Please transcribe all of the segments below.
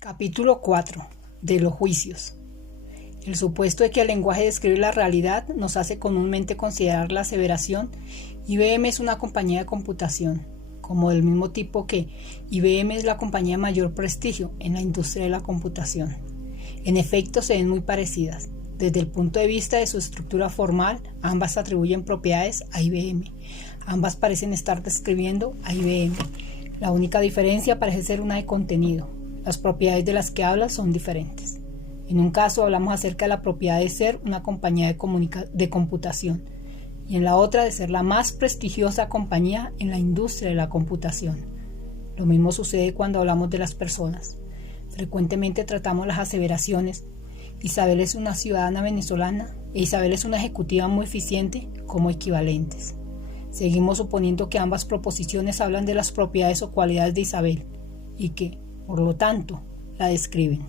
Capítulo 4. De los juicios. El supuesto de que el lenguaje describe la realidad nos hace comúnmente considerar la aseveración IBM es una compañía de computación, como del mismo tipo que IBM es la compañía de mayor prestigio en la industria de la computación. En efecto, se ven muy parecidas. Desde el punto de vista de su estructura formal, ambas atribuyen propiedades a IBM. Ambas parecen estar describiendo a IBM. La única diferencia parece ser una de contenido. Las propiedades de las que habla son diferentes. En un caso hablamos acerca de la propiedad de ser una compañía de computación y en la otra de ser la más prestigiosa compañía en la industria de la computación. Lo mismo sucede cuando hablamos de las personas. Frecuentemente tratamos las aseveraciones Isabel es una ciudadana venezolana e Isabel es una ejecutiva muy eficiente como equivalentes. Seguimos suponiendo que ambas proposiciones hablan de las propiedades o cualidades de Isabel y que, por lo tanto, la describen.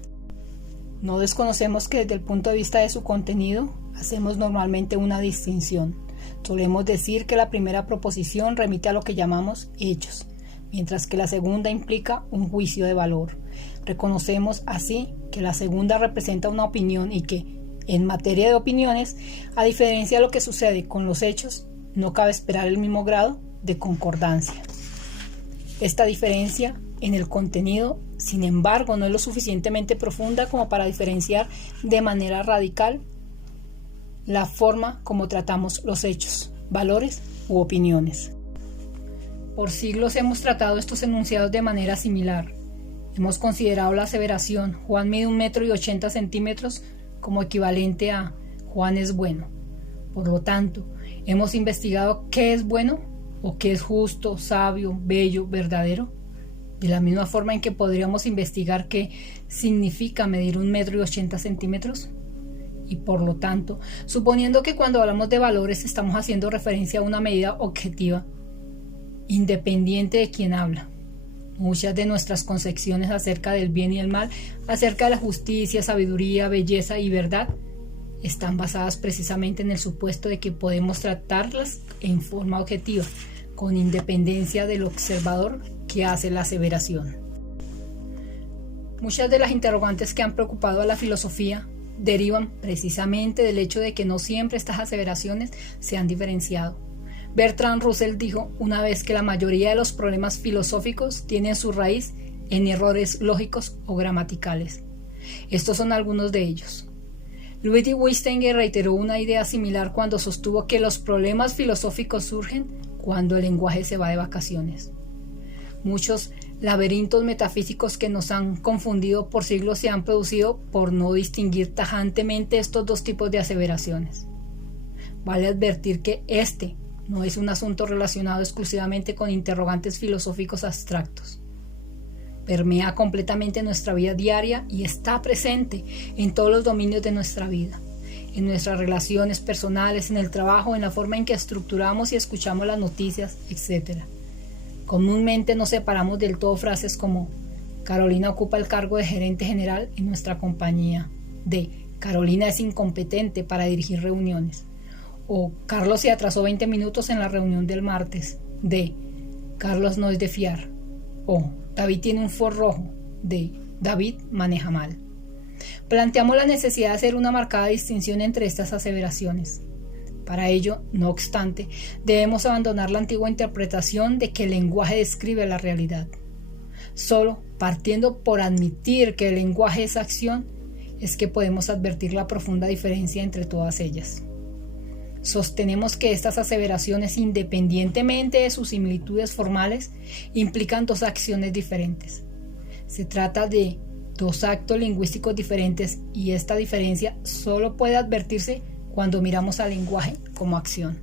No desconocemos que desde el punto de vista de su contenido hacemos normalmente una distinción. Solemos decir que la primera proposición remite a lo que llamamos hechos, mientras que la segunda implica un juicio de valor. Reconocemos así que la segunda representa una opinión y que, en materia de opiniones, a diferencia de lo que sucede con los hechos, no cabe esperar el mismo grado de concordancia. Esta diferencia en el contenido, sin embargo, no es lo suficientemente profunda como para diferenciar de manera radical la forma como tratamos los hechos, valores u opiniones. Por siglos hemos tratado estos enunciados de manera similar. Hemos considerado la aseveración Juan mide 1,80 m como equivalente a Juan es bueno. Por lo tanto, hemos investigado qué es bueno o qué es justo, sabio, bello, verdadero, de la misma forma en que podríamos investigar qué significa medir 1,80 m. Y por lo tanto, suponiendo que cuando hablamos de valores estamos haciendo referencia a una medida objetiva, independiente de quien habla. Muchas de nuestras concepciones acerca del bien y el mal, acerca de la justicia, sabiduría, belleza y verdad, están basadas precisamente en el supuesto de que podemos tratarlas en forma objetiva, con independencia del observador que hace la aseveración. Muchas de las interrogantes que han preocupado a la filosofía derivan precisamente del hecho de que no siempre estas aseveraciones se han diferenciado. Bertrand Russell dijo una vez que la mayoría de los problemas filosóficos tienen su raíz en errores lógicos o gramaticales. Estos son algunos de ellos. Ludwig Wittgenstein reiteró una idea similar cuando sostuvo que los problemas filosóficos surgen cuando el lenguaje se va de vacaciones. Muchos laberintos metafísicos que nos han confundido por siglos se han producido por no distinguir tajantemente estos dos tipos de aseveraciones. Vale advertir que este no es un asunto relacionado exclusivamente con interrogantes filosóficos abstractos. Permea completamente nuestra vida diaria y está presente en todos los dominios de nuestra vida, en nuestras relaciones personales, en el trabajo, en la forma en que estructuramos y escuchamos las noticias, etc. Comúnmente nos separamos del todo frases como Carolina ocupa el cargo de gerente general en nuestra compañía, de Carolina es incompetente para dirigir reuniones, o Carlos se atrasó 20 minutos en la reunión del martes, de Carlos no es de fiar, o David tiene un Ford rojo, de David maneja mal. Planteamos la necesidad de hacer una marcada distinción entre estas aseveraciones. Para ello, no obstante, debemos abandonar la antigua interpretación de que el lenguaje describe la realidad. Solo partiendo por admitir que el lenguaje es acción, es que podemos advertir la profunda diferencia entre todas ellas. Sostenemos que estas aseveraciones, independientemente de sus similitudes formales, implican dos acciones diferentes. Se trata de dos actos lingüísticos diferentes y esta diferencia solo puede advertirse cuando miramos al lenguaje como acción.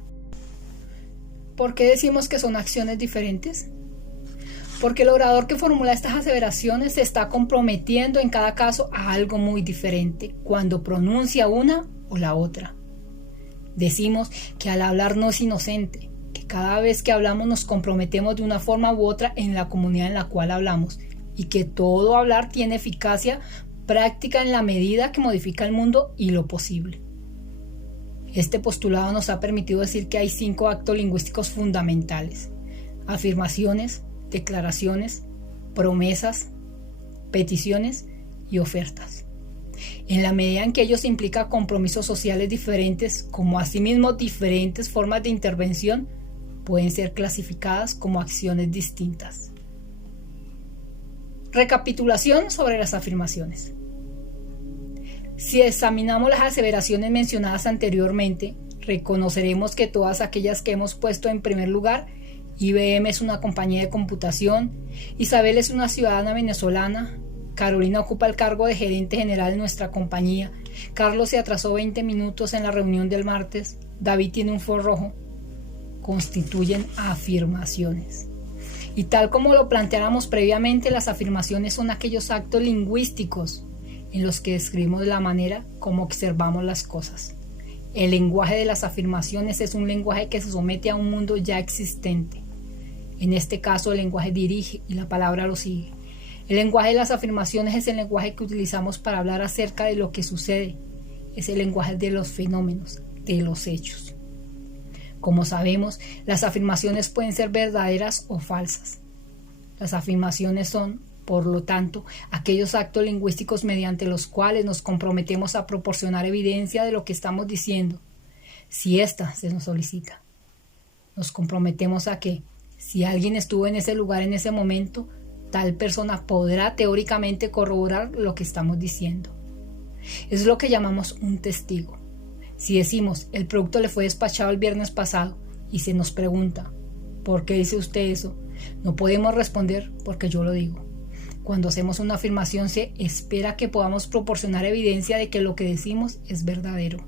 ¿Por qué decimos que son acciones diferentes? Porque el orador que formula estas aseveraciones se está comprometiendo en cada caso a algo muy diferente cuando pronuncia una o la otra. Decimos que al hablar no es inocente, que cada vez que hablamos nos comprometemos de una forma u otra en la comunidad en la cual hablamos y que todo hablar tiene eficacia práctica en la medida que modifica el mundo y lo posible. Este postulado nos ha permitido decir que hay 5 actos lingüísticos fundamentales: afirmaciones, declaraciones, promesas, peticiones y ofertas. En la medida en que ellos implican compromisos sociales diferentes, como asimismo diferentes formas de intervención, pueden ser clasificadas como acciones distintas. Recapitulación sobre las afirmaciones. Si examinamos las aseveraciones mencionadas anteriormente, reconoceremos que todas aquellas que hemos puesto en primer lugar, IBM es una compañía de computación, Isabel es una ciudadana venezolana, Carolina ocupa el cargo de gerente general de nuestra compañía, Carlos se atrasó 20 minutos en la reunión del martes, David tiene un Ford rojo, constituyen afirmaciones. Y tal como lo planteáramos previamente, las afirmaciones son aquellos actos lingüísticos en los que describimos la manera como observamos las cosas. El lenguaje de las afirmaciones es un lenguaje que se somete a un mundo ya existente. En este caso, el lenguaje dirige y la palabra lo sigue. El lenguaje de las afirmaciones es el lenguaje que utilizamos para hablar acerca de lo que sucede. Es el lenguaje de los fenómenos, de los hechos. Como sabemos, las afirmaciones pueden ser verdaderas o falsas. Las afirmaciones son, por lo tanto, aquellos actos lingüísticos mediante los cuales nos comprometemos a proporcionar evidencia de lo que estamos diciendo, si ésta se nos solicita. Nos comprometemos a que, si alguien estuvo en ese lugar en ese momento, tal persona podrá teóricamente corroborar lo que estamos diciendo. Es lo que llamamos un testigo. Si decimos, el producto le fue despachado el viernes pasado y se nos pregunta, ¿por qué dice usted eso? No podemos responder porque yo lo digo. Cuando hacemos una afirmación se espera que podamos proporcionar evidencia de que lo que decimos es verdadero.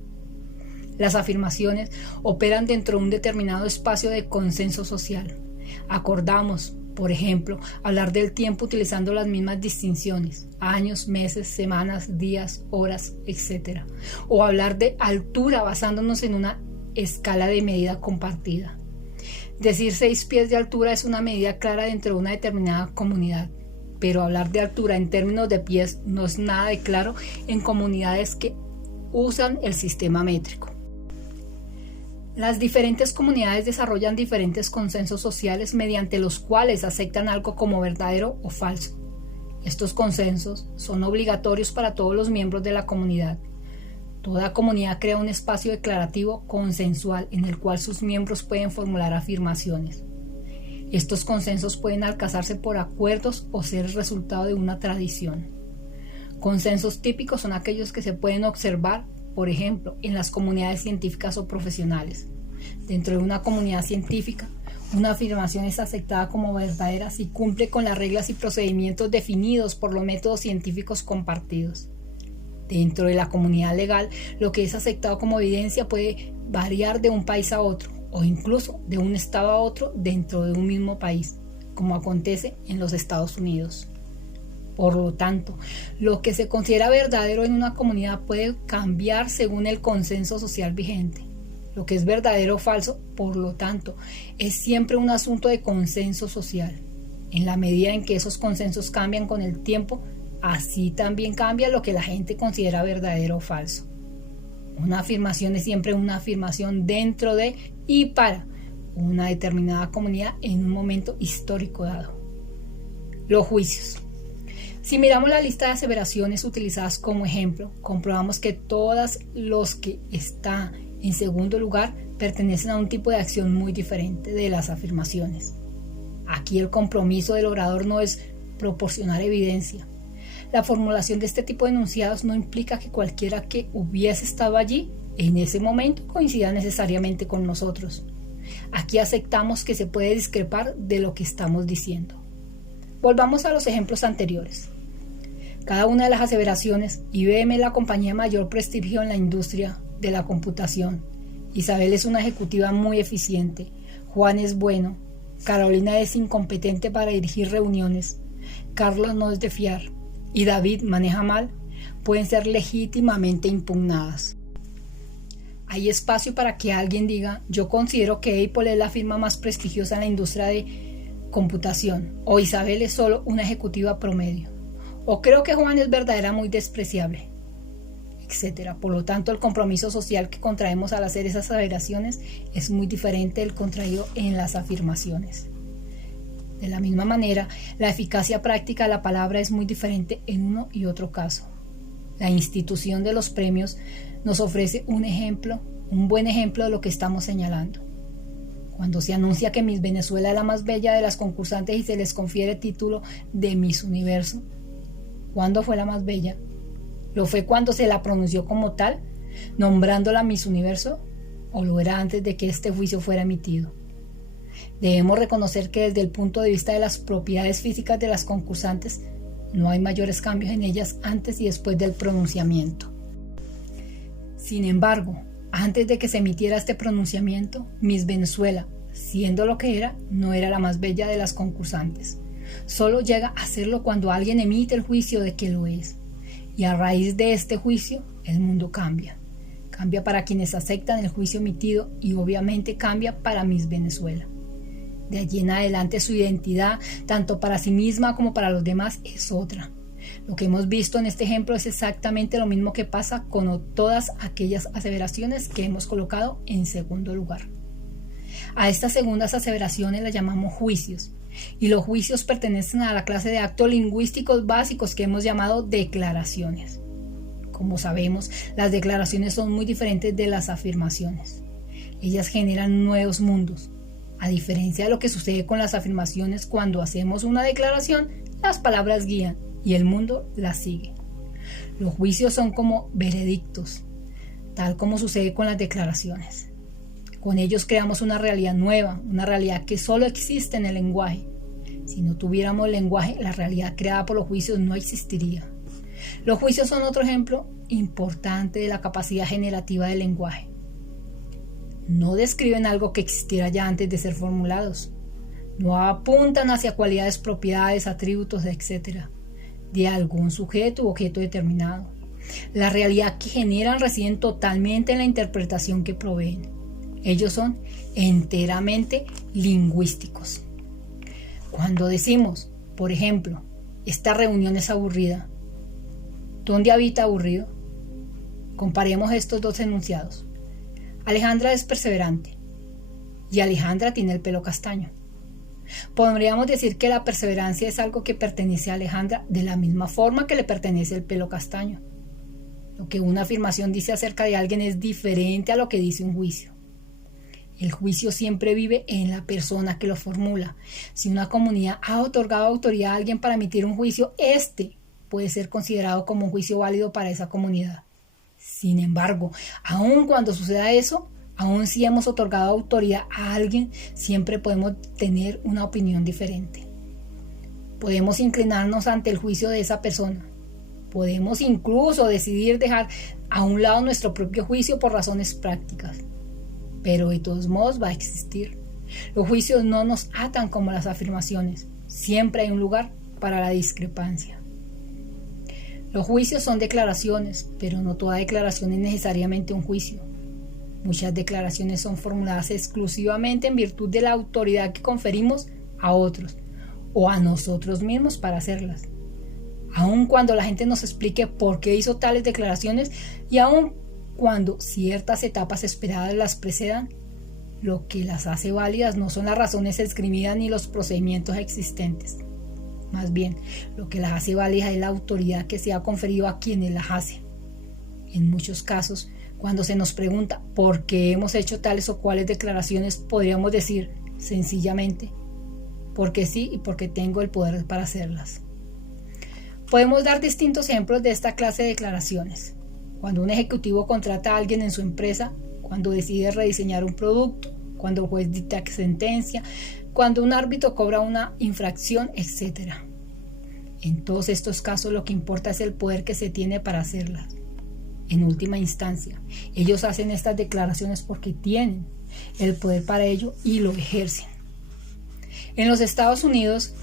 Las afirmaciones operan dentro de un determinado espacio de consenso social. Acordamos, por ejemplo, hablar del tiempo utilizando las mismas distinciones, años, meses, semanas, días, horas, etc. O hablar de altura basándonos en una escala de medida compartida. Decir 6 pies de altura es una medida clara dentro de una determinada comunidad, pero hablar de altura en términos de pies no es nada de claro en comunidades que usan el sistema métrico. Las diferentes comunidades desarrollan diferentes consensos sociales mediante los cuales aceptan algo como verdadero o falso. Estos consensos son obligatorios para todos los miembros de la comunidad. Toda comunidad crea un espacio declarativo consensual en el cual sus miembros pueden formular afirmaciones. Estos consensos pueden alcanzarse por acuerdos o ser el resultado de una tradición. Consensos típicos son aquellos que se pueden observar, por ejemplo, en las comunidades científicas o profesionales. Dentro de una comunidad científica, una afirmación es aceptada como verdadera si cumple con las reglas y procedimientos definidos por los métodos científicos compartidos. Dentro de la comunidad legal, lo que es aceptado como evidencia puede variar de un país a otro o incluso de un estado a otro dentro de un mismo país, como acontece en los Estados Unidos. Por lo tanto, lo que se considera verdadero en una comunidad puede cambiar según el consenso social vigente. Lo que es verdadero o falso, por lo tanto, es siempre un asunto de consenso social. En la medida en que esos consensos cambian con el tiempo, así también cambia lo que la gente considera verdadero o falso. Una afirmación es siempre una afirmación dentro de y para una determinada comunidad en un momento histórico dado. Los juicios. Si miramos la lista de aseveraciones utilizadas como ejemplo, comprobamos que todas los que están en segundo lugar pertenecen a un tipo de acción muy diferente de las afirmaciones. Aquí el compromiso del orador no es proporcionar evidencia. La formulación de este tipo de enunciados no implica que cualquiera que hubiese estado allí en ese momento coincida necesariamente con nosotros. Aquí aceptamos que se puede discrepar de lo que estamos diciendo. Volvamos a los ejemplos anteriores. Cada una de las aseveraciones, IBM es la compañía de mayor prestigio en la industria de la computación, Isabel es una ejecutiva muy eficiente, Juan es bueno, Carolina es incompetente para dirigir reuniones, Carlos no es de fiar y David maneja mal, pueden ser legítimamente impugnadas. Hay espacio para que alguien diga, yo considero que Apple es la firma más prestigiosa en la industria de computación, o Isabel es solo una ejecutiva promedio, o creo que Juan es verdadera muy despreciable, etc. Por lo tanto, el compromiso social que contraemos al hacer esas aseveraciones es muy diferente del contraído en las afirmaciones. De la misma manera, la eficacia práctica de la palabra es muy diferente en uno y otro caso. La institución de los premios nos ofrece un buen ejemplo de lo que estamos señalando. Cuando se anuncia que Miss Venezuela es la más bella de las concursantes y se les confiere el título de Miss Universo, ¿cuándo fue la más bella? ¿Lo fue cuando se la pronunció como tal, nombrándola Miss Universo? ¿O lo era antes de que este juicio fuera emitido? Debemos reconocer que desde el punto de vista de las propiedades físicas de las concursantes, no hay mayores cambios en ellas antes y después del pronunciamiento. Sin embargo, antes de que se emitiera este pronunciamiento, Miss Venezuela, siendo lo que era, no era la más bella de las concursantes. Solo llega a serlo cuando alguien emite el juicio de que lo es. Y a raíz de este juicio, el mundo cambia. Cambia para quienes aceptan el juicio emitido y obviamente cambia para Miss Venezuela. De allí en adelante su identidad, tanto para sí misma como para los demás, es otra. Lo que hemos visto en este ejemplo es exactamente lo mismo que pasa con todas aquellas aseveraciones que hemos colocado en segundo lugar. A estas segundas aseveraciones las llamamos juicios, y los juicios pertenecen a la clase de actos lingüísticos básicos que hemos llamado declaraciones. Como sabemos, las declaraciones son muy diferentes de las afirmaciones. Ellas generan nuevos mundos. A diferencia de lo que sucede con las afirmaciones, cuando hacemos una declaración, las palabras guían y el mundo las sigue. Los juicios son como veredictos, tal como sucede con las declaraciones. Con ellos creamos una realidad nueva, una realidad que solo existe en el lenguaje. Si no tuviéramos lenguaje, la realidad creada por los juicios no existiría. Los juicios son otro ejemplo importante de la capacidad generativa del lenguaje. No describen algo que existiera ya antes de ser formulados. No apuntan hacia cualidades, propiedades, atributos, etc. de algún sujeto u objeto determinado. La realidad que generan reside totalmente en la interpretación que proveen. Ellos son enteramente lingüísticos. Cuando decimos, por ejemplo, esta reunión es aburrida, ¿dónde habita aburrido? Comparemos estos dos enunciados. Alejandra es perseverante y Alejandra tiene el pelo castaño. Podríamos decir que la perseverancia es algo que pertenece a Alejandra de la misma forma que le pertenece el pelo castaño. Lo que una afirmación dice acerca de alguien es diferente a lo que dice un juicio. El juicio siempre vive en la persona que lo formula. Si una comunidad ha otorgado autoridad a alguien para emitir un juicio, este puede ser considerado como un juicio válido para esa comunidad. Sin embargo, aun cuando suceda eso, aun si hemos otorgado autoridad a alguien, siempre podemos tener una opinión diferente. Podemos inclinarnos ante el juicio de esa persona. Podemos incluso decidir dejar a un lado nuestro propio juicio por razones prácticas. Pero de todos modos va a existir. Los juicios no nos atan como las afirmaciones. Siempre hay un lugar para la discrepancia. Los juicios son declaraciones, pero no toda declaración es necesariamente un juicio. Muchas declaraciones son formuladas exclusivamente en virtud de la autoridad que conferimos a otros o a nosotros mismos para hacerlas. Aun cuando la gente nos explique por qué hizo tales declaraciones y aun cuando ciertas etapas esperadas las precedan, lo que las hace válidas no son las razones esgrimidas ni los procedimientos existentes. Más bien, lo que las hace válidas es la autoridad que se ha conferido a quienes las hacen. En muchos casos, cuando se nos pregunta por qué hemos hecho tales o cuales declaraciones, podríamos decir sencillamente, porque sí y porque tengo el poder para hacerlas. Podemos dar distintos ejemplos de esta clase de declaraciones. Cuando un ejecutivo contrata a alguien en su empresa, cuando decide rediseñar un producto, cuando el juez dicta sentencia, cuando un árbitro cobra una infracción, etc. En todos estos casos lo que importa es el poder que se tiene para hacerlas. En última instancia, ellos hacen estas declaraciones porque tienen el poder para ello y lo ejercen. En los Estados Unidos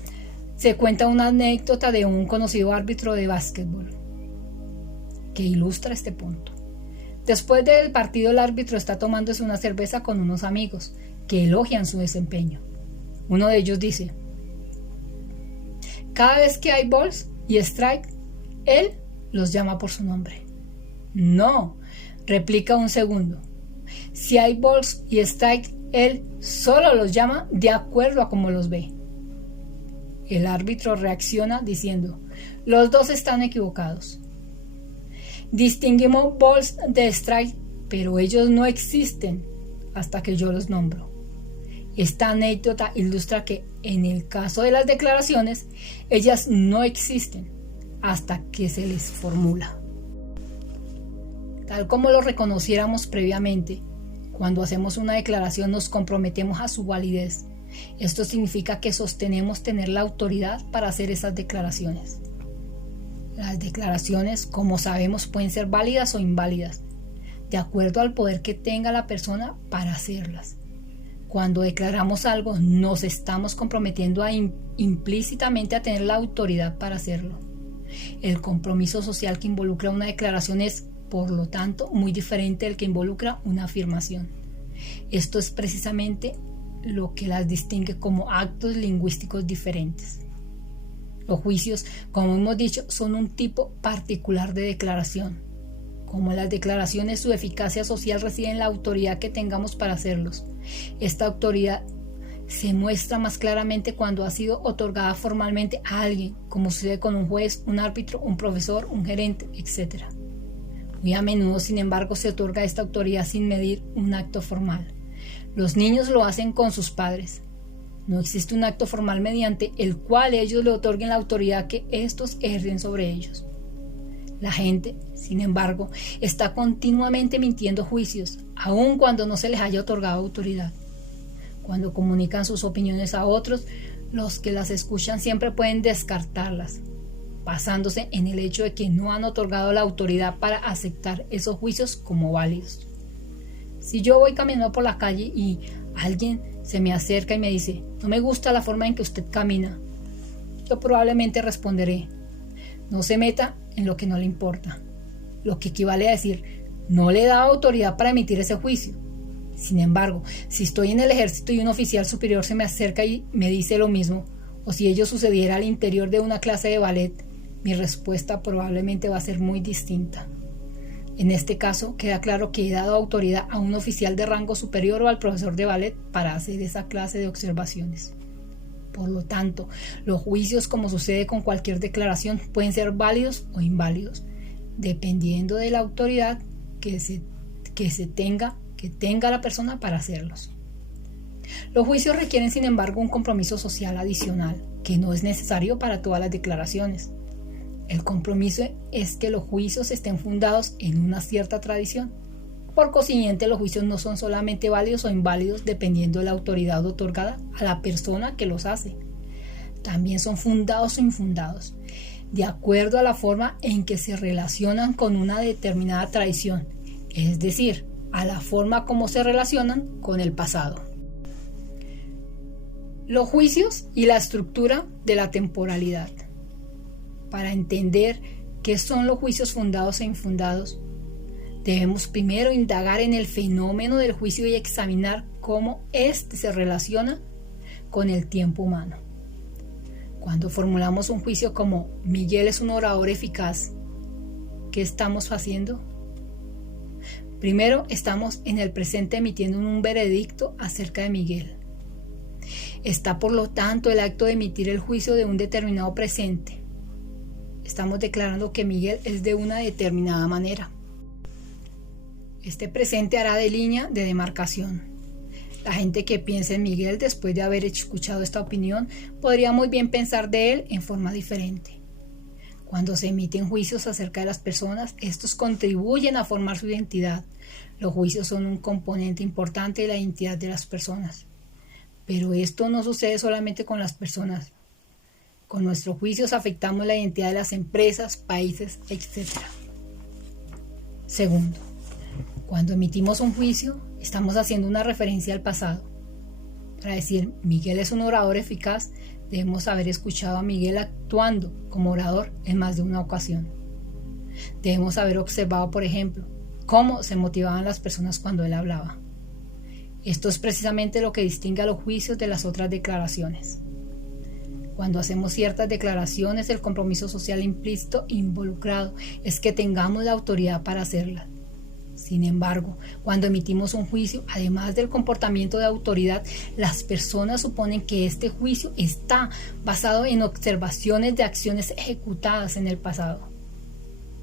se cuenta una anécdota de un conocido árbitro de básquetbol que ilustra este punto. Después del partido, el árbitro está tomándose una cerveza con unos amigos que elogian su desempeño. Uno de ellos dice: cada vez que hay balls y strike, él los llama por su nombre. No, replica un segundo. Si hay balls y strike, él solo los llama de acuerdo a cómo los ve. El árbitro reacciona diciendo: los dos están equivocados. Distinguimos balls de strike, pero ellos no existen hasta que yo los nombro. Esta anécdota ilustra que en el caso de las declaraciones, ellas no existen hasta que se les formula. Tal como lo reconociéramos previamente, cuando hacemos una declaración nos comprometemos a su validez. Esto significa que sostenemos tener la autoridad para hacer esas declaraciones. Las declaraciones, como sabemos, pueden ser válidas o inválidas, de acuerdo al poder que tenga la persona para hacerlas. Cuando declaramos algo, nos estamos comprometiendo implícitamente a tener la autoridad para hacerlo. El compromiso social que involucra una declaración es, por lo tanto, muy diferente del que involucra una afirmación. Esto es precisamente lo que las distingue como actos lingüísticos diferentes. Los juicios, como hemos dicho, son un tipo particular de declaración. Como en las declaraciones, su eficacia social reside en la autoridad que tengamos para hacerlos. Esta autoridad se muestra más claramente cuando ha sido otorgada formalmente a alguien, como sucede con un juez, un árbitro, un profesor, un gerente, etc. Muy a menudo, sin embargo, se otorga esta autoridad sin medir un acto formal. Los niños lo hacen con sus padres. No existe un acto formal mediante el cual ellos le otorguen la autoridad que estos ejercen sobre ellos. La gente, sin embargo, está continuamente emitiendo juicios, aun cuando no se les haya otorgado autoridad. Cuando comunican sus opiniones a otros, los que las escuchan siempre pueden descartarlas, basándose en el hecho de que no han otorgado la autoridad para aceptar esos juicios como válidos. Si yo voy caminando por la calle y alguien se me acerca y me dice: no me gusta la forma en que usted camina, yo probablemente responderé: no se meta en lo que no le importa, lo que equivale a decir: no le he dado autoridad para emitir ese juicio. Sin embargo, si estoy en el ejército y un oficial superior se me acerca y me dice lo mismo, o si ello sucediera al interior de una clase de ballet, mi respuesta probablemente va a ser muy distinta. En este caso, queda claro que he dado autoridad a un oficial de rango superior o al profesor de ballet para hacer esa clase de observaciones. Por lo tanto, los juicios, como sucede con cualquier declaración, pueden ser válidos o inválidos, dependiendo de la autoridad que tenga la persona para hacerlos. Los juicios requieren, sin embargo, un compromiso social adicional, que no es necesario para todas las declaraciones. El compromiso es que los juicios estén fundados en una cierta tradición. Por consiguiente, los juicios no son solamente válidos o inválidos dependiendo de la autoridad otorgada a la persona que los hace. También son fundados o infundados, de acuerdo a la forma en que se relacionan con una determinada tradición, es decir, a la forma como se relacionan con el pasado. Los juicios y la estructura de la temporalidad. Para entender qué son los juicios fundados e infundados, debemos primero indagar en el fenómeno del juicio y examinar cómo éste se relaciona con el tiempo humano. Cuando formulamos un juicio como Miguel es un orador eficaz, ¿qué estamos haciendo? Primero, estamos en el presente emitiendo un veredicto acerca de Miguel. Está, por lo tanto, el acto de emitir el juicio de un determinado presente. Estamos declarando que Miguel es de una determinada manera. Este presente hará de línea de demarcación. La gente que piensa en Miguel después de haber escuchado esta opinión podría muy bien pensar de él en forma diferente. Cuando se emiten juicios acerca de las personas, estos contribuyen a formar su identidad. Los juicios son un componente importante de la identidad de las personas. Pero esto no sucede solamente con las personas. Con nuestros juicios afectamos la identidad de las empresas, países, etc. Segundo, cuando emitimos un juicio, estamos haciendo una referencia al pasado. Para decir Miguel es un orador eficaz, debemos haber escuchado a Miguel actuando como orador en más de una ocasión. Debemos haber observado, por ejemplo, cómo se motivaban las personas cuando él hablaba. Esto es precisamente lo que distingue a los juicios de las otras declaraciones. Cuando hacemos ciertas declaraciones, el compromiso social implícito involucrado es que tengamos la autoridad para hacerlas. Sin embargo, cuando emitimos un juicio, además del comportamiento de autoridad, las personas suponen que este juicio está basado en observaciones de acciones ejecutadas en el pasado.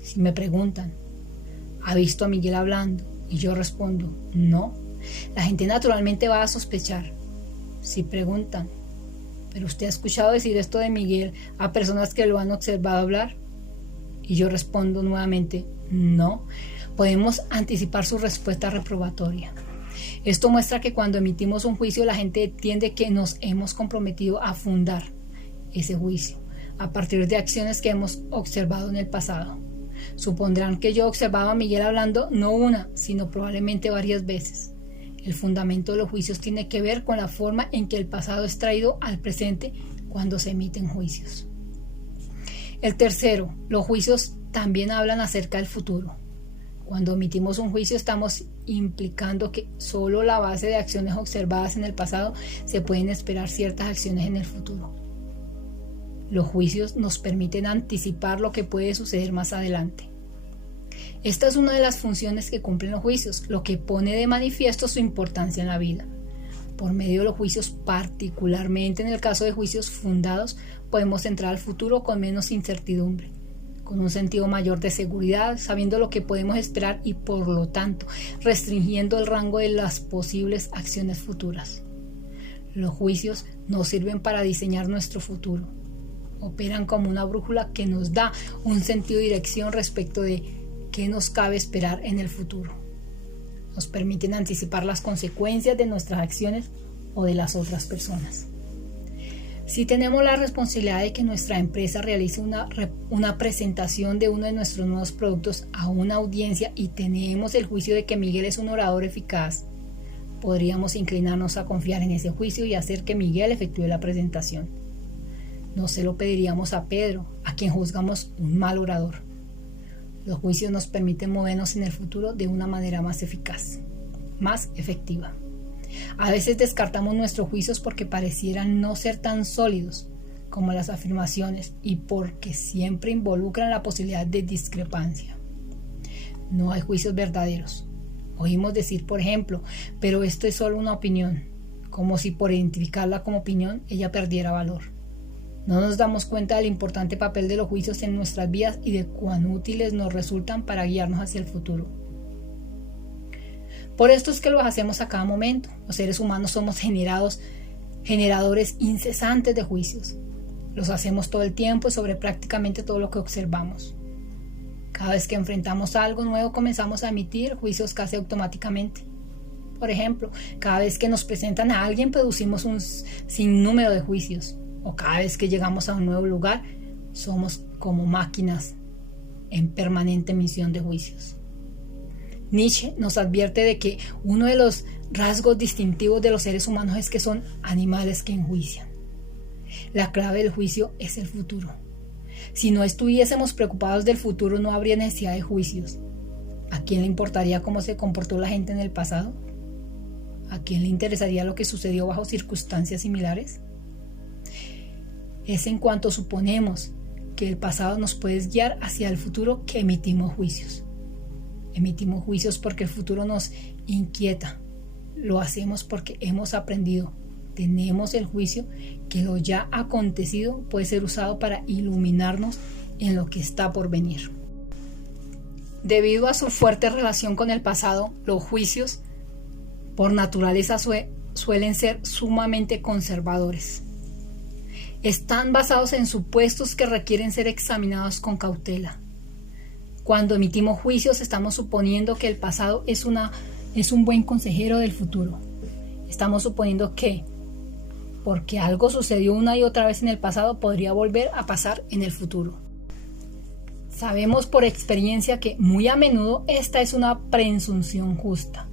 Si me preguntan, ¿ha visto a Miguel hablando? Y yo respondo, no. La gente naturalmente va a sospechar. Si preguntan, ¿pero usted ha escuchado decir esto de Miguel a personas que lo han observado hablar? Y yo respondo nuevamente, no. Podemos anticipar su respuesta reprobatoria. Esto muestra que cuando emitimos un juicio, la gente entiende que nos hemos comprometido a fundar ese juicio a partir de acciones que hemos observado en el pasado. Supondrán que yo observaba a Miguel hablando no una, sino probablemente varias veces. El fundamento de los juicios tiene que ver con la forma en que el pasado es traído al presente cuando se emiten juicios. El tercero, los juicios también hablan acerca del futuro. Cuando emitimos un juicio estamos implicando que solo la base de acciones observadas en el pasado se pueden esperar ciertas acciones en el futuro. Los juicios nos permiten anticipar lo que puede suceder más adelante. Esta es una de las funciones que cumplen los juicios, lo que pone de manifiesto su importancia en la vida. Por medio de los juicios, particularmente en el caso de juicios fundados, podemos entrar al futuro con menos incertidumbre, con un sentido mayor de seguridad, sabiendo lo que podemos esperar y por lo tanto restringiendo el rango de las posibles acciones futuras. Los juicios nos sirven para diseñar nuestro futuro. Operan como una brújula que nos da un sentido de dirección respecto de qué nos cabe esperar en el futuro. Nos permiten anticipar las consecuencias de nuestras acciones o de las otras personas. Si tenemos la responsabilidad de que nuestra empresa realice una presentación de uno de nuestros nuevos productos a una audiencia y tenemos el juicio de que Miguel es un orador eficaz, podríamos inclinarnos a confiar en ese juicio y hacer que Miguel efectúe la presentación. No se lo pediríamos a Pedro, a quien juzgamos un mal orador. Los juicios nos permiten movernos en el futuro de una manera más eficaz, más efectiva. A veces descartamos nuestros juicios porque parecieran no ser tan sólidos como las afirmaciones y porque siempre involucran la posibilidad de discrepancia. No hay juicios verdaderos. Oímos decir, por ejemplo, pero esto es solo una opinión, como si por identificarla como opinión ella perdiera valor. No nos damos cuenta del importante papel de los juicios en nuestras vidas y de cuán útiles nos resultan para guiarnos hacia el futuro. Por esto es que los hacemos a cada momento. Los seres humanos somos generadores incesantes de juicios. Los hacemos todo el tiempo y sobre prácticamente todo lo que observamos. Cada vez que enfrentamos algo nuevo comenzamos a emitir juicios casi automáticamente. Por ejemplo, cada vez que nos presentan a alguien producimos un sinnúmero de juicios. O cada vez que llegamos a un nuevo lugar, somos como máquinas en permanente emisión de juicios. Nietzsche nos advierte de que uno de los rasgos distintivos de los seres humanos es que son animales que enjuician. La clave del juicio es el futuro. Si no estuviésemos preocupados del futuro, no habría necesidad de juicios. ¿A quién le importaría cómo se comportó la gente en el pasado? ¿A quién le interesaría lo que sucedió bajo circunstancias similares? Es en cuanto suponemos que el pasado nos puede guiar hacia el futuro que emitimos juicios. Emitimos juicios porque el futuro nos inquieta. Lo hacemos porque hemos aprendido. Tenemos el juicio que lo ya acontecido puede ser usado para iluminarnos en lo que está por venir. Debido a su fuerte relación con el pasado, los juicios por naturaleza suelen ser sumamente conservadores. Están basados en supuestos que requieren ser examinados con cautela. Cuando emitimos juicios estamos suponiendo que el pasado es un buen consejero del futuro. Estamos suponiendo que, porque algo sucedió una y otra vez en el pasado, podría volver a pasar en el futuro. Sabemos por experiencia que muy a menudo esta es una presunción justa.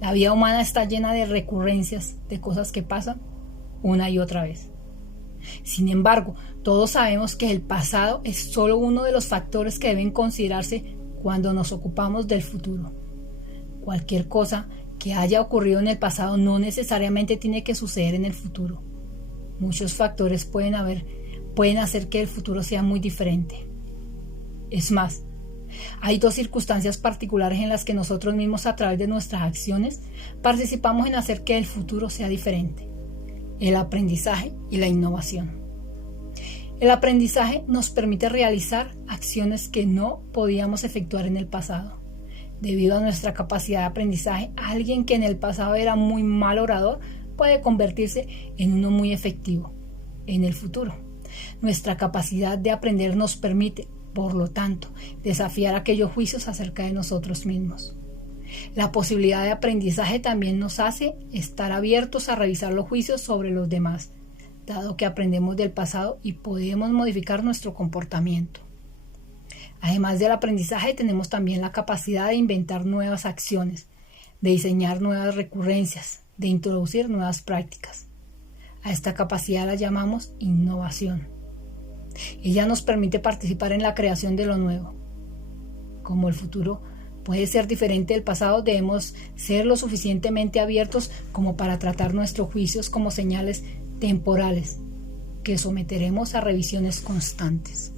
La vida humana está llena de recurrencias, de cosas que pasan una y otra vez. Sin embargo, todos sabemos que el pasado es solo uno de los factores que deben considerarse cuando nos ocupamos del futuro. Cualquier cosa que haya ocurrido en el pasado no necesariamente tiene que suceder en el futuro. Muchos factores pueden hacer que el futuro sea muy diferente. Es más, Hay dos circunstancias particulares en las que nosotros mismos, a través de nuestras acciones, participamos en hacer que el futuro sea diferente: el aprendizaje y la innovación. El aprendizaje nos permite realizar acciones que no podíamos efectuar en el pasado. Debido a nuestra capacidad de aprendizaje, alguien que en el pasado era muy mal orador puede convertirse en uno muy efectivo en el futuro. Nuestra capacidad de aprender nos permite, por lo tanto, desafiar aquellos juicios acerca de nosotros mismos. La posibilidad de aprendizaje también nos hace estar abiertos a revisar los juicios sobre los demás, dado que aprendemos del pasado y podemos modificar nuestro comportamiento. Además del aprendizaje, tenemos también la capacidad de inventar nuevas acciones, de diseñar nuevas recurrencias, de introducir nuevas prácticas. A esta capacidad la llamamos innovación. Ella nos permite participar en la creación de lo nuevo. Como el futuro puede ser diferente del pasado, debemos ser lo suficientemente abiertos como para tratar nuestros juicios como señales temporales que someteremos a revisiones constantes.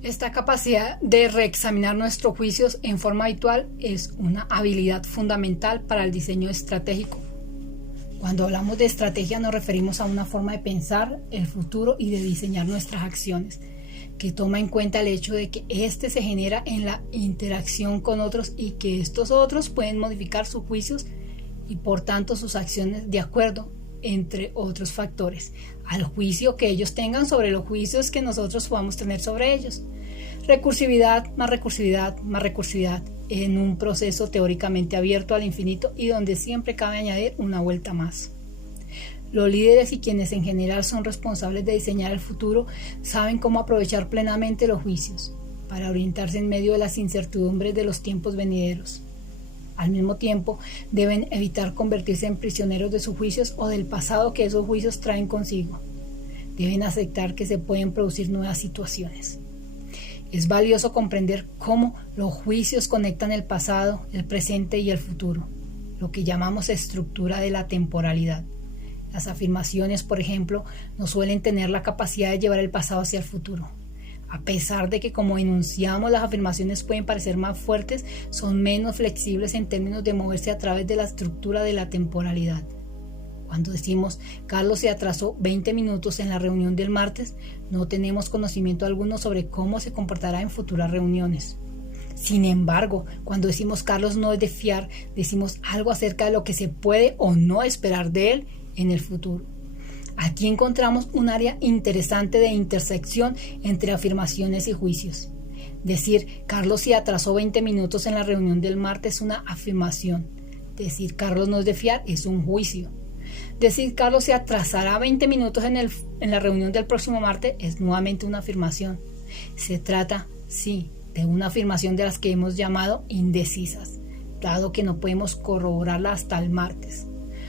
Esta capacidad de reexaminar nuestros juicios en forma habitual es una habilidad fundamental para el diseño estratégico. Cuando hablamos de estrategia nos referimos a una forma de pensar el futuro y de diseñar nuestras acciones, que toma en cuenta el hecho de que éste se genera en la interacción con otros y que estos otros pueden modificar sus juicios y por tanto sus acciones de acuerdo, entre otros factores, al juicio que ellos tengan sobre los juicios que nosotros podamos tener sobre ellos. Recursividad, más recursividad, más recursividad, en un proceso teóricamente abierto al infinito y donde siempre cabe añadir una vuelta más. Los líderes y quienes en general son responsables de diseñar el futuro saben cómo aprovechar plenamente los juicios para orientarse en medio de las incertidumbres de los tiempos venideros. Al mismo tiempo, deben evitar convertirse en prisioneros de sus juicios o del pasado que esos juicios traen consigo. Deben aceptar que se pueden producir nuevas situaciones. Es valioso comprender cómo los juicios conectan el pasado, el presente y el futuro, lo que llamamos estructura de la temporalidad. Las afirmaciones, por ejemplo, no suelen tener la capacidad de llevar el pasado hacia el futuro. A pesar de que, como enunciamos, las afirmaciones pueden parecer más fuertes, son menos flexibles en términos de moverse a través de la estructura de la temporalidad. Cuando decimos Carlos se atrasó 20 minutos en la reunión del martes, no tenemos conocimiento alguno sobre cómo se comportará en futuras reuniones. Sin embargo, cuando decimos Carlos no es de fiar, decimos algo acerca de lo que se puede o no esperar de él en el futuro. Aquí encontramos un área interesante de intersección entre afirmaciones y juicios. Decir Carlos se atrasó 20 minutos en la reunión del martes es una afirmación. Decir Carlos no es de fiar es un juicio. Decir Carlos se atrasará 20 minutos en la reunión del próximo martes es nuevamente una afirmación. Se trata, sí, de una afirmación de las que hemos llamado indecisas, dado que no podemos corroborarla hasta el martes.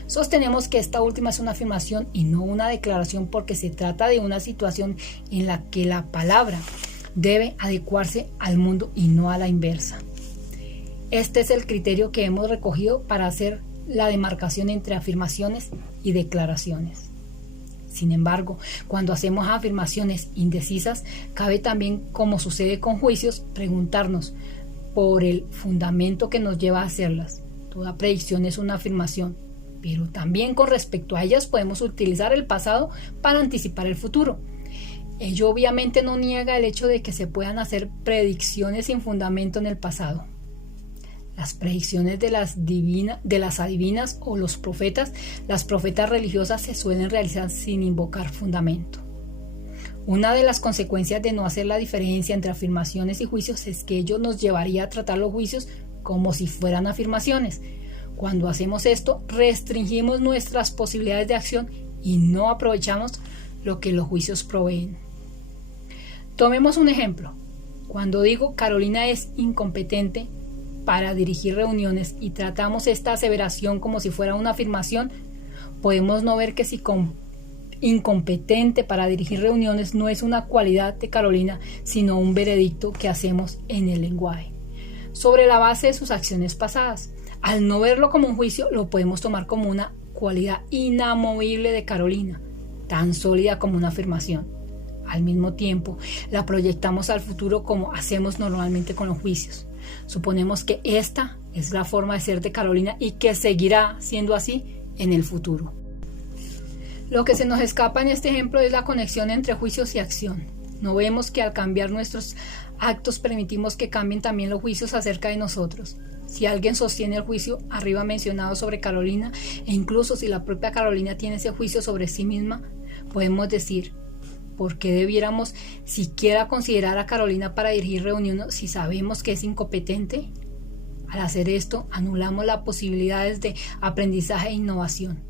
Sostenemos que esta última es una afirmación y no una declaración porque se trata de una situación en la que la palabra debe adecuarse al mundo y no a la inversa. Este es el criterio que hemos recogido para hacer la demarcación entre afirmaciones y declaraciones. Sin embargo, cuando hacemos afirmaciones indecisas, cabe también, como sucede con juicios, preguntarnos por el fundamento que nos lleva a hacerlas. Toda predicción es una afirmación, pero también con respecto a ellas podemos utilizar el pasado para anticipar el futuro. Ello obviamente no niega el hecho de que se puedan hacer predicciones sin fundamento en el pasado. Las predicciones de las adivinas o los profetas, las profetas religiosas se suelen realizar sin invocar fundamento. Una de las consecuencias de no hacer la diferencia entre afirmaciones y juicios es que ello nos llevaría a tratar los juicios como si fueran afirmaciones. Cuando hacemos esto, restringimos nuestras posibilidades de acción y no aprovechamos lo que los juicios proveen. Tomemos un ejemplo. Cuando digo Carolina es incompetente para dirigir reuniones y tratamos esta aseveración como si fuera una afirmación, podemos no ver que si incompetente para dirigir reuniones no es una cualidad de Carolina, sino un veredicto que hacemos en el lenguaje, sobre la base de sus acciones pasadas. Al no verlo como un juicio, lo podemos tomar como una cualidad inamovible de Carolina, tan sólida como una afirmación. Al mismo tiempo, la proyectamos al futuro como hacemos normalmente con los juicios. Suponemos que esta es la forma de ser de Carolina y que seguirá siendo así en el futuro. Lo que se nos escapa en este ejemplo es la conexión entre juicios y acción. No vemos que al cambiar nuestros actos permitimos que cambien también los juicios acerca de nosotros. Si alguien sostiene el juicio arriba mencionado sobre Carolina, e incluso si la propia Carolina tiene ese juicio sobre sí misma, podemos decir: ¿por qué debiéramos siquiera considerar a Carolina para dirigir reuniones si sabemos que es incompetente? Al hacer esto, anulamos las posibilidades de aprendizaje e innovación.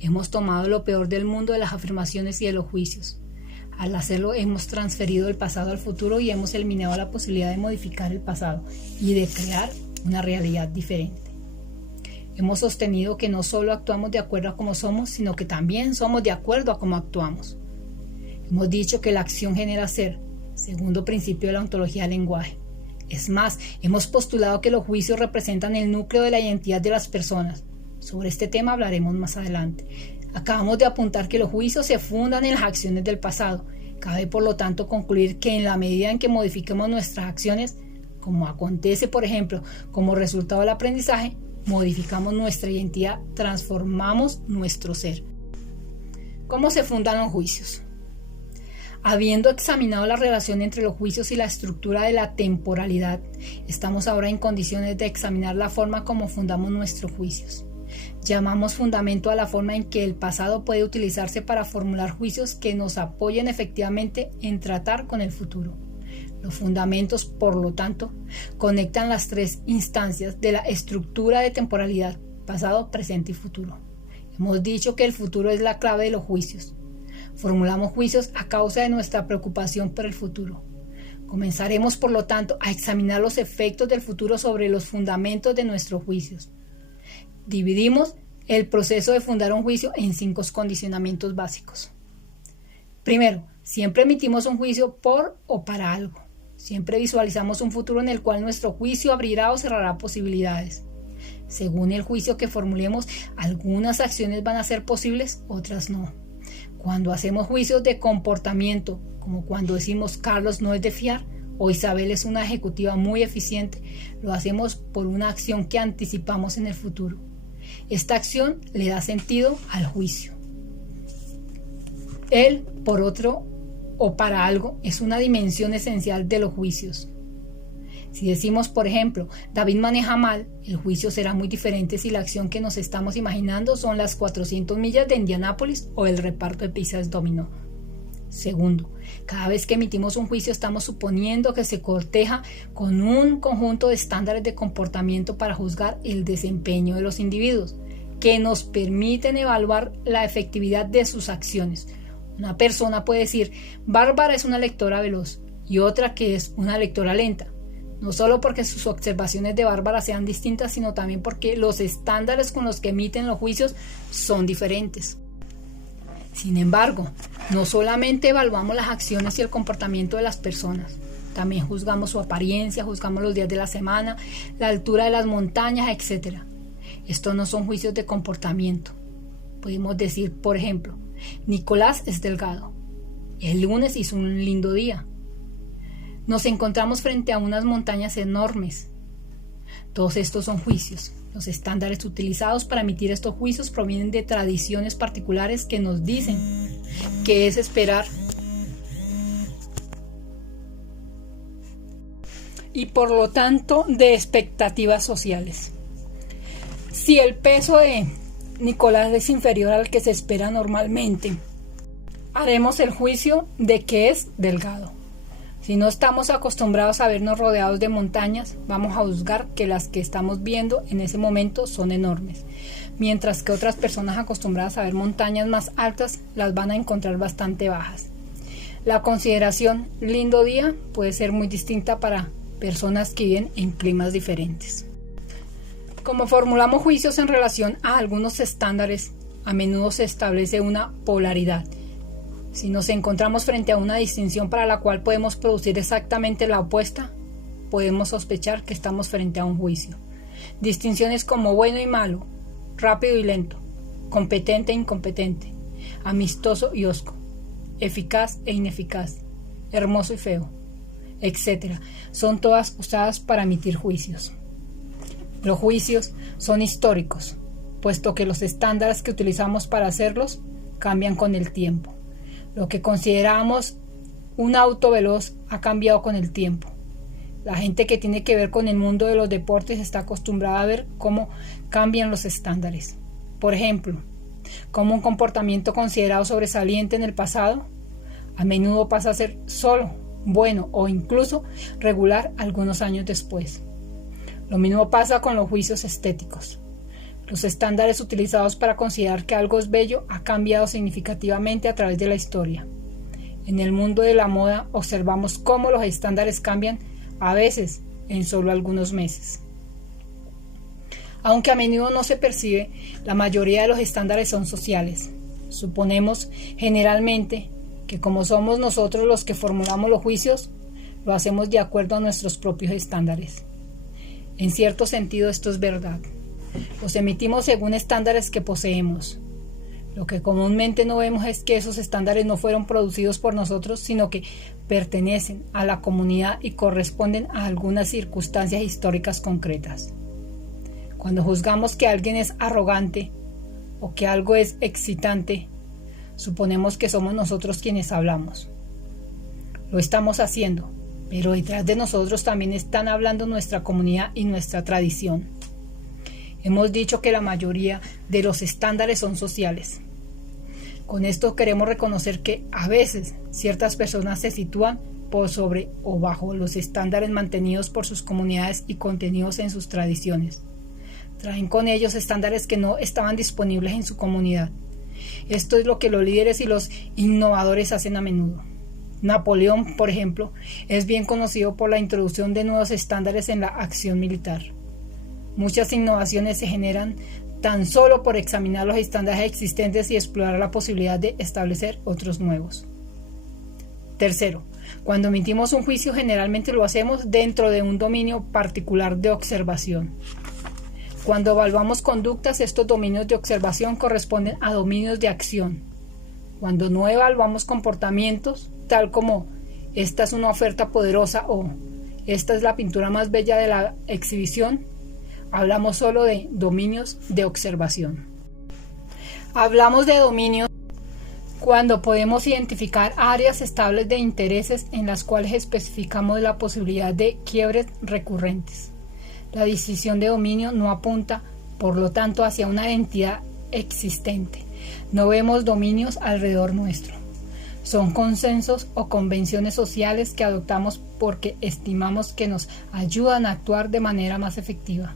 Hemos tomado lo peor del mundo de las afirmaciones y de los juicios. Al hacerlo, hemos transferido el pasado al futuro y hemos eliminado la posibilidad de modificar el pasado y de crear una realidad diferente. Hemos sostenido que no solo actuamos de acuerdo a cómo somos, sino que también somos de acuerdo a cómo actuamos. Hemos dicho que la acción genera ser, segundo principio de la ontología del lenguaje. Es más, hemos postulado que los juicios representan el núcleo de la identidad de las personas. Sobre este tema hablaremos más adelante. Acabamos de apuntar que los juicios se fundan en las acciones del pasado. Cabe, por lo tanto, concluir que en la medida en que modifiquemos nuestras acciones, como acontece, por ejemplo, como resultado del aprendizaje, modificamos nuestra identidad, transformamos nuestro ser. ¿Cómo se fundan los juicios? Habiendo examinado la relación entre los juicios y la estructura de la temporalidad, estamos ahora en condiciones de examinar la forma como fundamos nuestros juicios. Llamamos fundamento a la forma en que el pasado puede utilizarse para formular juicios que nos apoyen efectivamente en tratar con el futuro. Los fundamentos, por lo tanto, conectan las tres instancias de la estructura de temporalidad: pasado, presente y futuro. Hemos dicho que el futuro es la clave de los juicios. Formulamos juicios a causa de nuestra preocupación por el futuro. Comenzaremos, por lo tanto, a examinar los efectos del futuro sobre los fundamentos de nuestros juicios. Dividimos el proceso de fundar un juicio en 5 condicionamientos básicos. Primero, siempre emitimos un juicio por o para algo. Siempre visualizamos un futuro en el cual nuestro juicio abrirá o cerrará posibilidades. Según el juicio que formulemos, algunas acciones van a ser posibles, otras no. Cuando hacemos juicios de comportamiento, como cuando decimos Carlos no es de fiar o Isabel es una ejecutiva muy eficiente, lo hacemos por una acción que anticipamos en el futuro. Esta acción le da sentido al juicio. El por otro o para algo es una dimensión esencial de los juicios. Si decimos, por ejemplo, David maneja mal, el juicio será muy diferente si la acción que nos estamos imaginando son las 400 millas de Indianápolis o el reparto de pizzas dominó. Segundo, cada vez que emitimos un juicio estamos suponiendo que se corteja con un conjunto de estándares de comportamiento para juzgar el desempeño de los individuos, que nos permiten evaluar la efectividad de sus acciones. Una persona puede decir, Bárbara es una lectora veloz, y otra que es una lectora lenta. No solo porque sus observaciones de Bárbara sean distintas, sino también porque los estándares con los que emiten los juicios son diferentes. Sin embargo, no solamente evaluamos las acciones y el comportamiento de las personas, también juzgamos su apariencia, juzgamos los días de la semana, la altura de las montañas, etc. Estos no son juicios de comportamiento. Podemos decir, por ejemplo, Nicolás es delgado. El lunes hizo un lindo día. Nos encontramos frente a unas montañas enormes. Todos estos son juicios. Los estándares utilizados para emitir estos juicios provienen de tradiciones particulares que nos dicen qué es esperar y por lo tanto de expectativas sociales. Si el peso de Nicolás es inferior al que se espera normalmente, haremos el juicio de que es delgado. Si no estamos acostumbrados a vernos rodeados de montañas, vamos a juzgar que las que estamos viendo en ese momento son enormes, mientras que otras personas acostumbradas a ver montañas más altas las van a encontrar bastante bajas. La consideración lindo día puede ser muy distinta para personas que viven en climas diferentes. Como formulamos juicios en relación a algunos estándares, a menudo se establece una polaridad. Si nos encontramos frente a una distinción para la cual podemos producir exactamente la opuesta, podemos sospechar que estamos frente a un juicio. Distinciones como bueno y malo, rápido y lento, competente e incompetente, amistoso y hosco, eficaz e ineficaz, hermoso y feo, etc. Son todas usadas para emitir juicios. Los juicios son históricos, puesto que los estándares que utilizamos para hacerlos cambian con el tiempo. Lo que considerábamos un auto veloz ha cambiado con el tiempo. La gente que tiene que ver con el mundo de los deportes está acostumbrada a ver cómo cambian los estándares. Por ejemplo, cómo un comportamiento considerado sobresaliente en el pasado a menudo pasa a ser solo bueno o incluso regular algunos años después. Lo mismo pasa con los juicios estéticos. Los estándares utilizados para considerar que algo es bello ha cambiado significativamente a través de la historia. En el mundo de la moda observamos cómo los estándares cambian a veces en solo algunos meses. Aunque a menudo no se percibe, la mayoría de los estándares son sociales. Suponemos generalmente que como somos nosotros los que formulamos los juicios, lo hacemos de acuerdo a nuestros propios estándares. En cierto sentido esto es verdad. Los emitimos según estándares que poseemos. Lo que comúnmente no vemos es que esos estándares no fueron producidos por nosotros, sino que pertenecen a la comunidad y corresponden a algunas circunstancias históricas concretas. Cuando juzgamos que alguien es arrogante o que algo es excitante, suponemos que somos nosotros quienes hablamos. Lo estamos haciendo, pero detrás de nosotros también están hablando nuestra comunidad y nuestra tradición. Hemos dicho que la mayoría de los estándares son sociales. Con esto queremos reconocer que a veces ciertas personas se sitúan por sobre o bajo los estándares mantenidos por sus comunidades y contenidos en sus tradiciones. Traen con ellos estándares que no estaban disponibles en su comunidad. Esto es lo que los líderes y los innovadores hacen a menudo. Napoleón, por ejemplo, es bien conocido por la introducción de nuevos estándares en la acción militar. Muchas innovaciones se generan tan solo por examinar los estándares existentes y explorar la posibilidad de establecer otros nuevos. Tercero, cuando emitimos un juicio generalmente lo hacemos dentro de un dominio particular de observación. Cuando evaluamos conductas, estos dominios de observación corresponden a dominios de acción. Cuando no evaluamos comportamientos, tal como esta es una oferta poderosa o esta es la pintura más bella de la exhibición, hablamos solo de dominios de observación. Hablamos de dominios cuando podemos identificar áreas estables de intereses en las cuales especificamos la posibilidad de quiebres recurrentes. La decisión de dominio no apunta, por lo tanto, hacia una entidad existente. No vemos dominios alrededor nuestro. Son consensos o convenciones sociales que adoptamos porque estimamos que nos ayudan a actuar de manera más efectiva.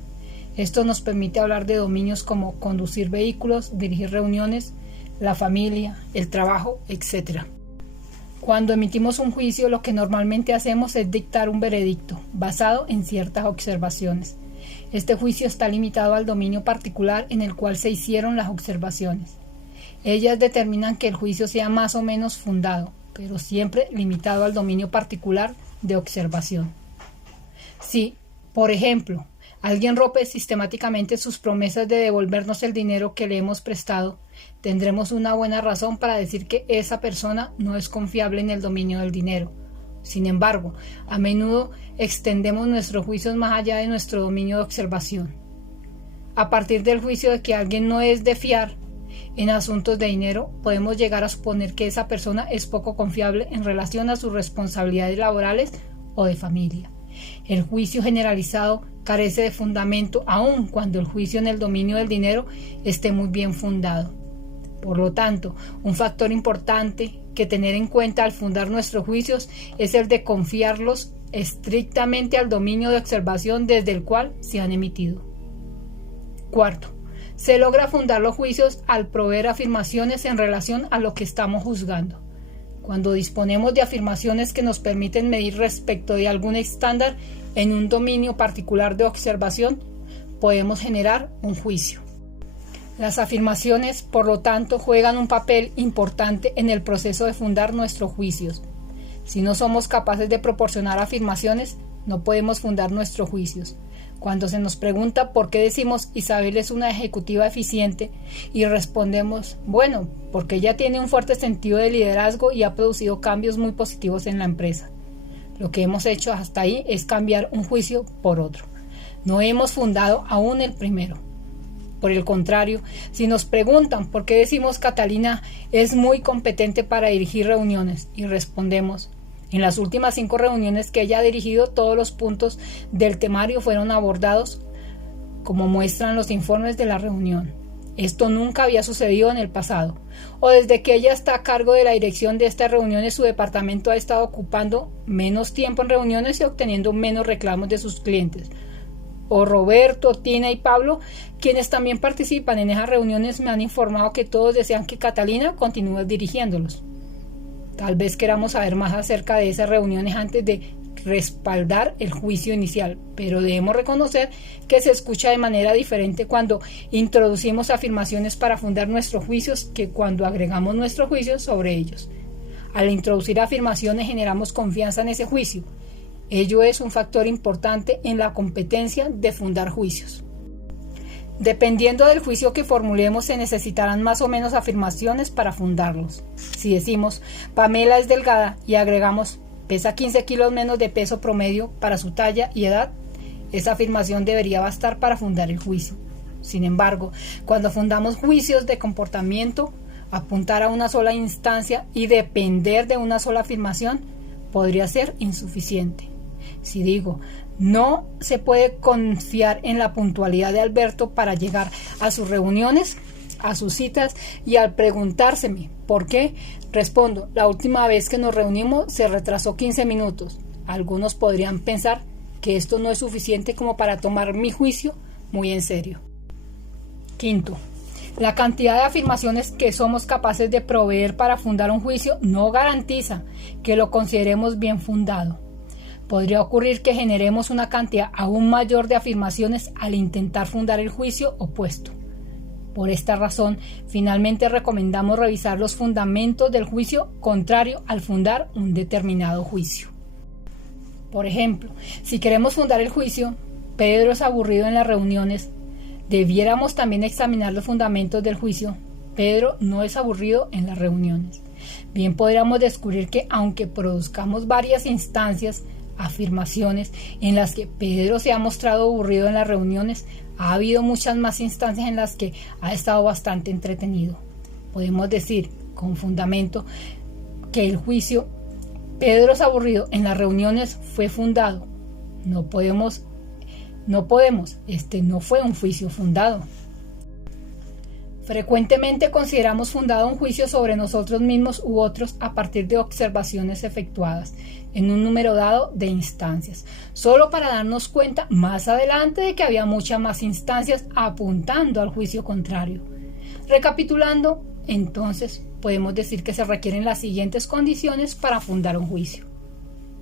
Esto nos permite hablar de dominios como conducir vehículos, dirigir reuniones, la familia, el trabajo, etc. Cuando emitimos un juicio, lo que normalmente hacemos es dictar un veredicto basado en ciertas observaciones. Este juicio está limitado al dominio particular en el cual se hicieron las observaciones. Ellas determinan que el juicio sea más o menos fundado, pero siempre limitado al dominio particular de observación. Si, por ejemplo, alguien rompe sistemáticamente sus promesas de devolvernos el dinero que le hemos prestado, tendremos una buena razón para decir que esa persona no es confiable en el dominio del dinero. Sin embargo, a menudo extendemos nuestros juicios más allá de nuestro dominio de observación. A partir del juicio de que alguien no es de fiar en asuntos de dinero, podemos llegar a suponer que esa persona es poco confiable en relación a sus responsabilidades laborales o de familia. El juicio generalizado carece de fundamento aun cuando el juicio en el dominio del dinero esté muy bien fundado. Por lo tanto, un factor importante que tener en cuenta al fundar nuestros juicios es el de confiarlos estrictamente al dominio de observación desde el cual se han emitido. Cuarto, se logra fundar los juicios al proveer afirmaciones en relación a lo que estamos juzgando. Cuando disponemos de afirmaciones que nos permiten medir respecto de algún estándar en un dominio particular de observación, podemos generar un juicio. Las afirmaciones, por lo tanto, juegan un papel importante en el proceso de fundar nuestros juicios. Si no somos capaces de proporcionar afirmaciones, no podemos fundar nuestros juicios. Cuando se nos pregunta por qué decimos Isabel es una ejecutiva eficiente y respondemos, bueno, porque ella tiene un fuerte sentido de liderazgo y ha producido cambios muy positivos en la empresa. Lo que hemos hecho hasta ahí es cambiar un juicio por otro. No hemos fundado aún el primero. Por el contrario, si nos preguntan por qué decimos Catalina es muy competente para dirigir reuniones y respondemos, en las últimas 5 reuniones que ella ha dirigido, todos los puntos del temario fueron abordados como muestran los informes de la reunión. Esto nunca había sucedido en el pasado. O desde que ella está a cargo de la dirección de estas reuniones, su departamento ha estado ocupando menos tiempo en reuniones y obteniendo menos reclamos de sus clientes. O Roberto, Tina y Pablo, quienes también participan en esas reuniones, me han informado que todos desean que Catalina continúe dirigiéndolos. Tal vez queramos saber más acerca de esas reuniones antes de respaldar el juicio inicial, pero debemos reconocer que se escucha de manera diferente cuando introducimos afirmaciones para fundar nuestros juicios que cuando agregamos nuestros juicios sobre ellos. Al introducir afirmaciones generamos confianza en ese juicio. Ello es un factor importante en la competencia de fundar juicios. Dependiendo del juicio que formulemos, se necesitarán más o menos afirmaciones para fundarlos. Si decimos, Pamela es delgada y agregamos, pesa 15 kilos menos de peso promedio para su talla y edad, esa afirmación debería bastar para fundar el juicio. Sin embargo, cuando fundamos juicios de comportamiento, apuntar a una sola instancia y depender de una sola afirmación podría ser insuficiente. Si digo, no se puede confiar en la puntualidad de Alberto para llegar a sus reuniones, a sus citas, y al preguntárseme ¿por qué? Respondo, la última vez que nos reunimos se retrasó 15 minutos. Algunos podrían pensar que esto no es suficiente como para tomar mi juicio muy en serio. Quinto, la cantidad de afirmaciones que somos capaces de proveer para fundar un juicio no garantiza que lo consideremos bien fundado. Podría ocurrir que generemos una cantidad aún mayor de afirmaciones al intentar fundar el juicio opuesto. Por esta razón, finalmente recomendamos revisar los fundamentos del juicio contrario al fundar un determinado juicio. Por ejemplo, si queremos fundar el juicio, Pedro es aburrido en las reuniones, debiéramos también examinar los fundamentos del juicio. Pedro no es aburrido en las reuniones. Bien podríamos descubrir que aunque produzcamos varias instancias, afirmaciones en las que Pedro se ha mostrado aburrido en las reuniones, ha habido muchas más instancias en las que ha estado bastante entretenido. Podemos decir con fundamento que el juicio Pedro es aburrido en las reuniones fue fundado. No podemos, este no fue un juicio fundado. Frecuentemente consideramos fundado un juicio sobre nosotros mismos u otros a partir de observaciones efectuadas en un número dado de instancias, solo para darnos cuenta más adelante de que había muchas más instancias apuntando al juicio contrario. Recapitulando, entonces, podemos decir que se requieren las siguientes condiciones para fundar un juicio.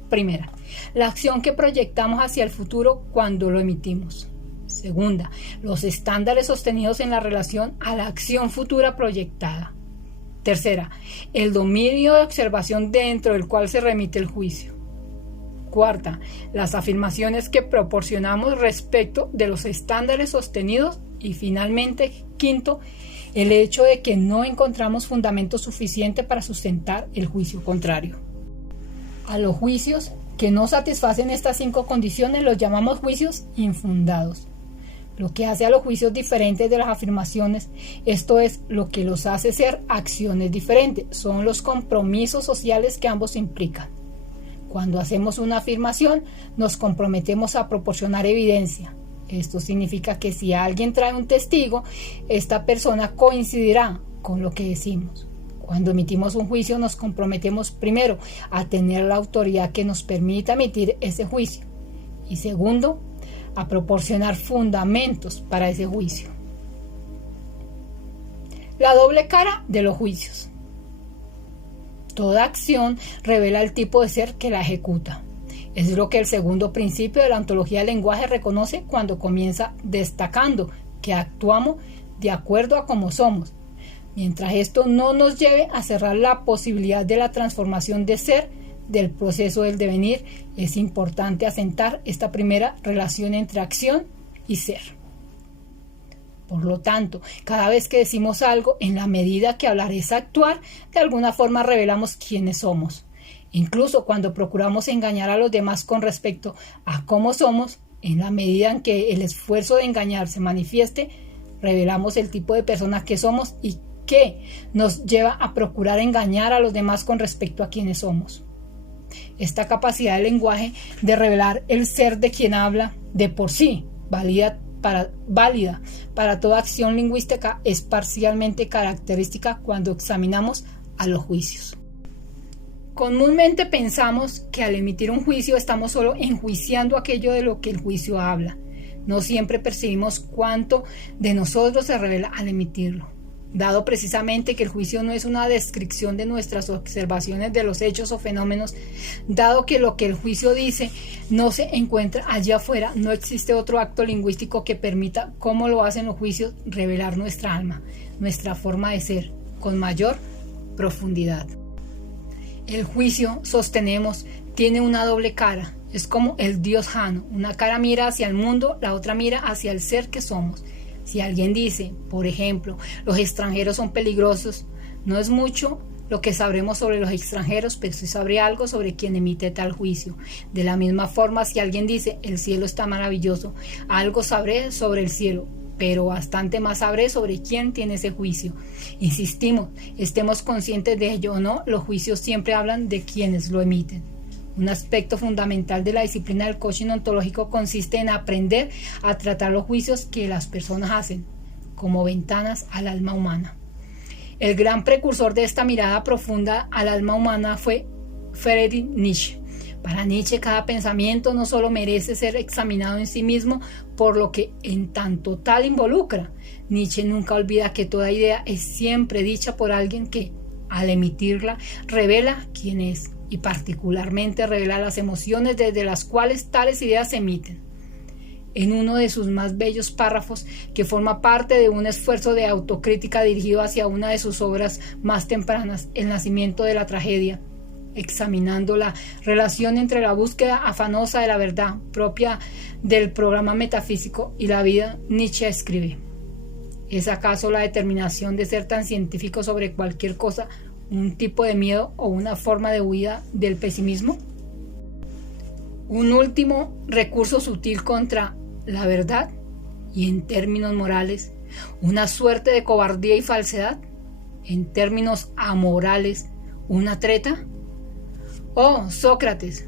Primera, la acción que proyectamos hacia el futuro cuando lo emitimos. Segunda, los estándares sostenidos en la relación a la acción futura proyectada. Tercera, el dominio de observación dentro del cual se remite el juicio. Cuarta, las afirmaciones que proporcionamos respecto de los estándares sostenidos. Y finalmente, quinto, el hecho de que no encontramos fundamento suficiente para sustentar el juicio contrario. A los juicios que no satisfacen estas 5 condiciones los llamamos juicios infundados. Lo que hace a los juicios diferentes de las afirmaciones, esto es, lo que los hace ser acciones diferentes, son los compromisos sociales que ambos implican. Cuando hacemos una afirmación, nos comprometemos a proporcionar evidencia. Esto significa que si alguien trae un testigo, esta persona coincidirá con lo que decimos. Cuando emitimos un juicio, nos comprometemos primero a tener la autoridad que nos permita emitir ese juicio. Y segundo, a proporcionar fundamentos para ese juicio. La doble cara de los juicios. Toda acción revela el tipo de ser que la ejecuta. Es lo que el segundo principio de la ontología del lenguaje reconoce cuando comienza destacando que actuamos de acuerdo a cómo somos, mientras esto no nos lleve a cerrar la posibilidad de la transformación de ser del proceso del devenir, es importante asentar esta primera relación entre acción y ser. Por lo tanto, cada vez que decimos algo, en la medida que hablar es actuar, de alguna forma revelamos quiénes somos. Incluso cuando procuramos engañar a los demás con respecto a cómo somos, en la medida en que el esfuerzo de engañar se manifieste, revelamos el tipo de personas que somos y que nos lleva a procurar engañar a los demás con respecto a quiénes somos. Esta capacidad del lenguaje de revelar el ser de quien habla, de por sí, válida para toda acción lingüística, es parcialmente característica cuando examinamos a los juicios. Comúnmente pensamos que al emitir un juicio estamos solo enjuiciando aquello de lo que el juicio habla. No siempre percibimos cuánto de nosotros se revela al emitirlo. Dado precisamente que el juicio no es una descripción de nuestras observaciones de los hechos o fenómenos, dado que lo que el juicio dice no se encuentra allá afuera, no existe otro acto lingüístico que permita, como lo hacen los juicios, revelar nuestra alma, nuestra forma de ser, con mayor profundidad. El juicio, sostenemos, tiene una doble cara. Es como el Dios Jano. Una cara mira hacia el mundo, la otra mira hacia el ser que somos. Si alguien dice, por ejemplo, los extranjeros son peligrosos, no es mucho lo que sabremos sobre los extranjeros, pero sí sabré algo sobre quien emite tal juicio. De la misma forma, si alguien dice, el cielo está maravilloso, algo sabré sobre el cielo, pero bastante más sabré sobre quién tiene ese juicio. Insistimos, estemos conscientes de ello o no, los juicios siempre hablan de quienes lo emiten. Un aspecto fundamental de la disciplina del coaching ontológico consiste en aprender a tratar los juicios que las personas hacen como ventanas al alma humana. El gran precursor de esta mirada profunda al alma humana fue Friedrich Nietzsche. Para Nietzsche, cada pensamiento no solo merece ser examinado en sí mismo por lo que en tanto tal involucra. Nietzsche nunca olvida que toda idea es siempre dicha por alguien que, al emitirla, revela quién es, y particularmente revela las emociones desde las cuales tales ideas se emiten. En uno de sus más bellos párrafos, que forma parte de un esfuerzo de autocrítica dirigido hacia una de sus obras más tempranas, El nacimiento de la tragedia, examinando la relación entre la búsqueda afanosa de la verdad propia del programa metafísico y la vida, Nietzsche escribe: ¿es acaso la determinación de ser tan científico sobre cualquier cosa un tipo de miedo o una forma de huida del pesimismo? Un último recurso sutil contra la verdad, y en términos morales, una suerte de cobardía y falsedad, en términos amorales, una treta. Oh, Sócrates,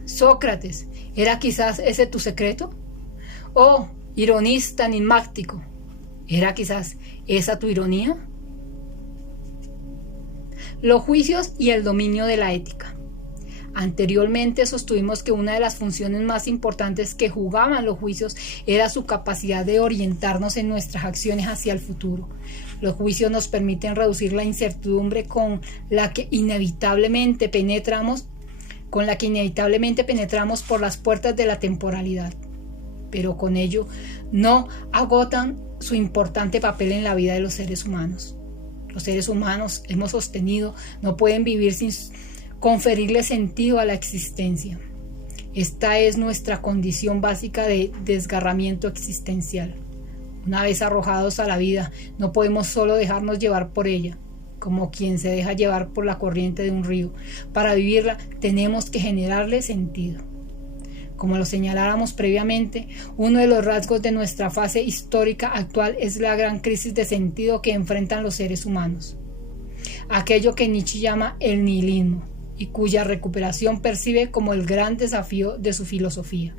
¿era quizás ese tu secreto? Oh, ironista enigmático, ¿era quizás esa tu ironía? Los juicios y el dominio de la ética. Anteriormente sostuvimos que una de las funciones más importantes que jugaban los juicios era su capacidad de orientarnos en nuestras acciones hacia el futuro. Los juicios nos permiten reducir la incertidumbre con la que inevitablemente penetramos por las puertas de la temporalidad. Pero con ello no agotan su importante papel en la vida de los seres humanos. Los seres humanos, hemos sostenido, no pueden vivir sin conferirle sentido a la existencia. Esta es nuestra condición básica de desgarramiento existencial. Una vez arrojados a la vida, no podemos solo dejarnos llevar por ella, como quien se deja llevar por la corriente de un río. Para vivirla, tenemos que generarle sentido. Como lo señaláramos previamente, uno de los rasgos de nuestra fase histórica actual es la gran crisis de sentido que enfrentan los seres humanos. Aquello que Nietzsche llama el nihilismo, y cuya recuperación percibe como el gran desafío de su filosofía.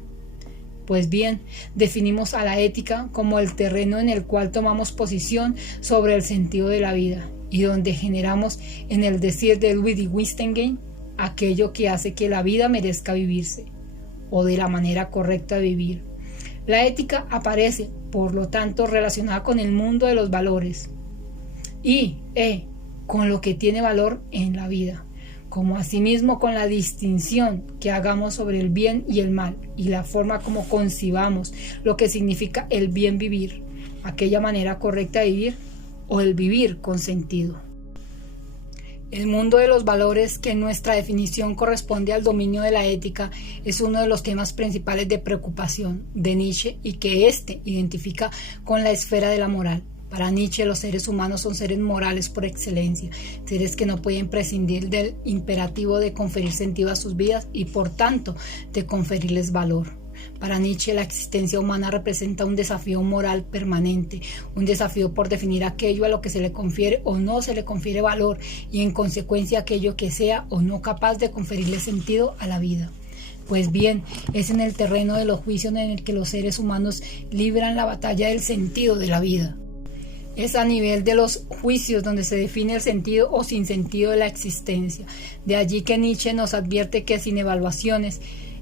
Pues bien, definimos a la ética como el terreno en el cual tomamos posición sobre el sentido de la vida, y donde generamos, en el decir de Ludwig Wittgenstein, aquello que hace que la vida merezca vivirse, o de la manera correcta de vivir. La ética aparece, por lo tanto, relacionada con el mundo de los valores y con lo que tiene valor en la vida, como asimismo con la distinción que hagamos sobre el bien y el mal y la forma como concibamos lo que significa el bien vivir, aquella manera correcta de vivir o el vivir con sentido. El mundo de los valores, que en nuestra definición corresponde al dominio de la ética, es uno de los temas principales de preocupación de Nietzsche y que éste identifica con la esfera de la moral. Para Nietzsche, los seres humanos son seres morales por excelencia, seres que no pueden prescindir del imperativo de conferir sentido a sus vidas y, por tanto, de conferirles valor. Para Nietzsche, la existencia humana representa un desafío moral permanente, un desafío por definir aquello a lo que se le confiere o no se le confiere valor y, en consecuencia, aquello que sea o no capaz de conferirle sentido a la vida. Pues bien, es en el terreno de los juicios en el que los seres humanos libran la batalla del sentido de la vida. Es a nivel de los juicios donde se define el sentido o sinsentido de la existencia. De allí que Nietzsche nos advierte que sin evaluaciones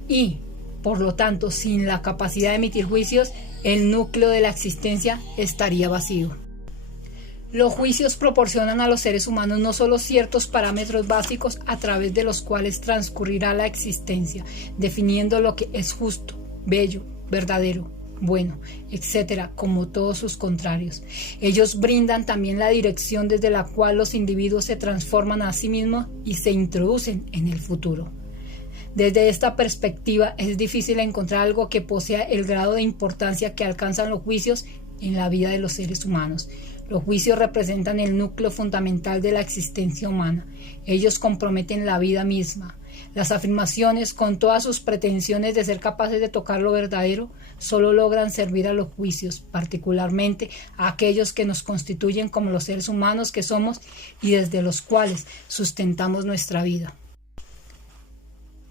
y, por lo tanto, sin la capacidad de emitir juicios, el núcleo de la existencia estaría vacío. Los juicios proporcionan a los seres humanos no solo ciertos parámetros básicos a través de los cuales transcurrirá la existencia, definiendo lo que es justo, bello, verdadero, bueno, etcétera, como todos sus contrarios. Ellos brindan también la dirección desde la cual los individuos se transforman a sí mismos y se introducen en el futuro. Desde esta perspectiva, es difícil encontrar algo que posea el grado de importancia que alcanzan los juicios en la vida de los seres humanos. Los juicios representan el núcleo fundamental de la existencia humana. Ellos comprometen la vida misma. Las afirmaciones, con todas sus pretensiones de ser capaces de tocar lo verdadero, solo logran servir a los juicios, particularmente a aquellos que nos constituyen como los seres humanos que somos y desde los cuales sustentamos nuestra vida.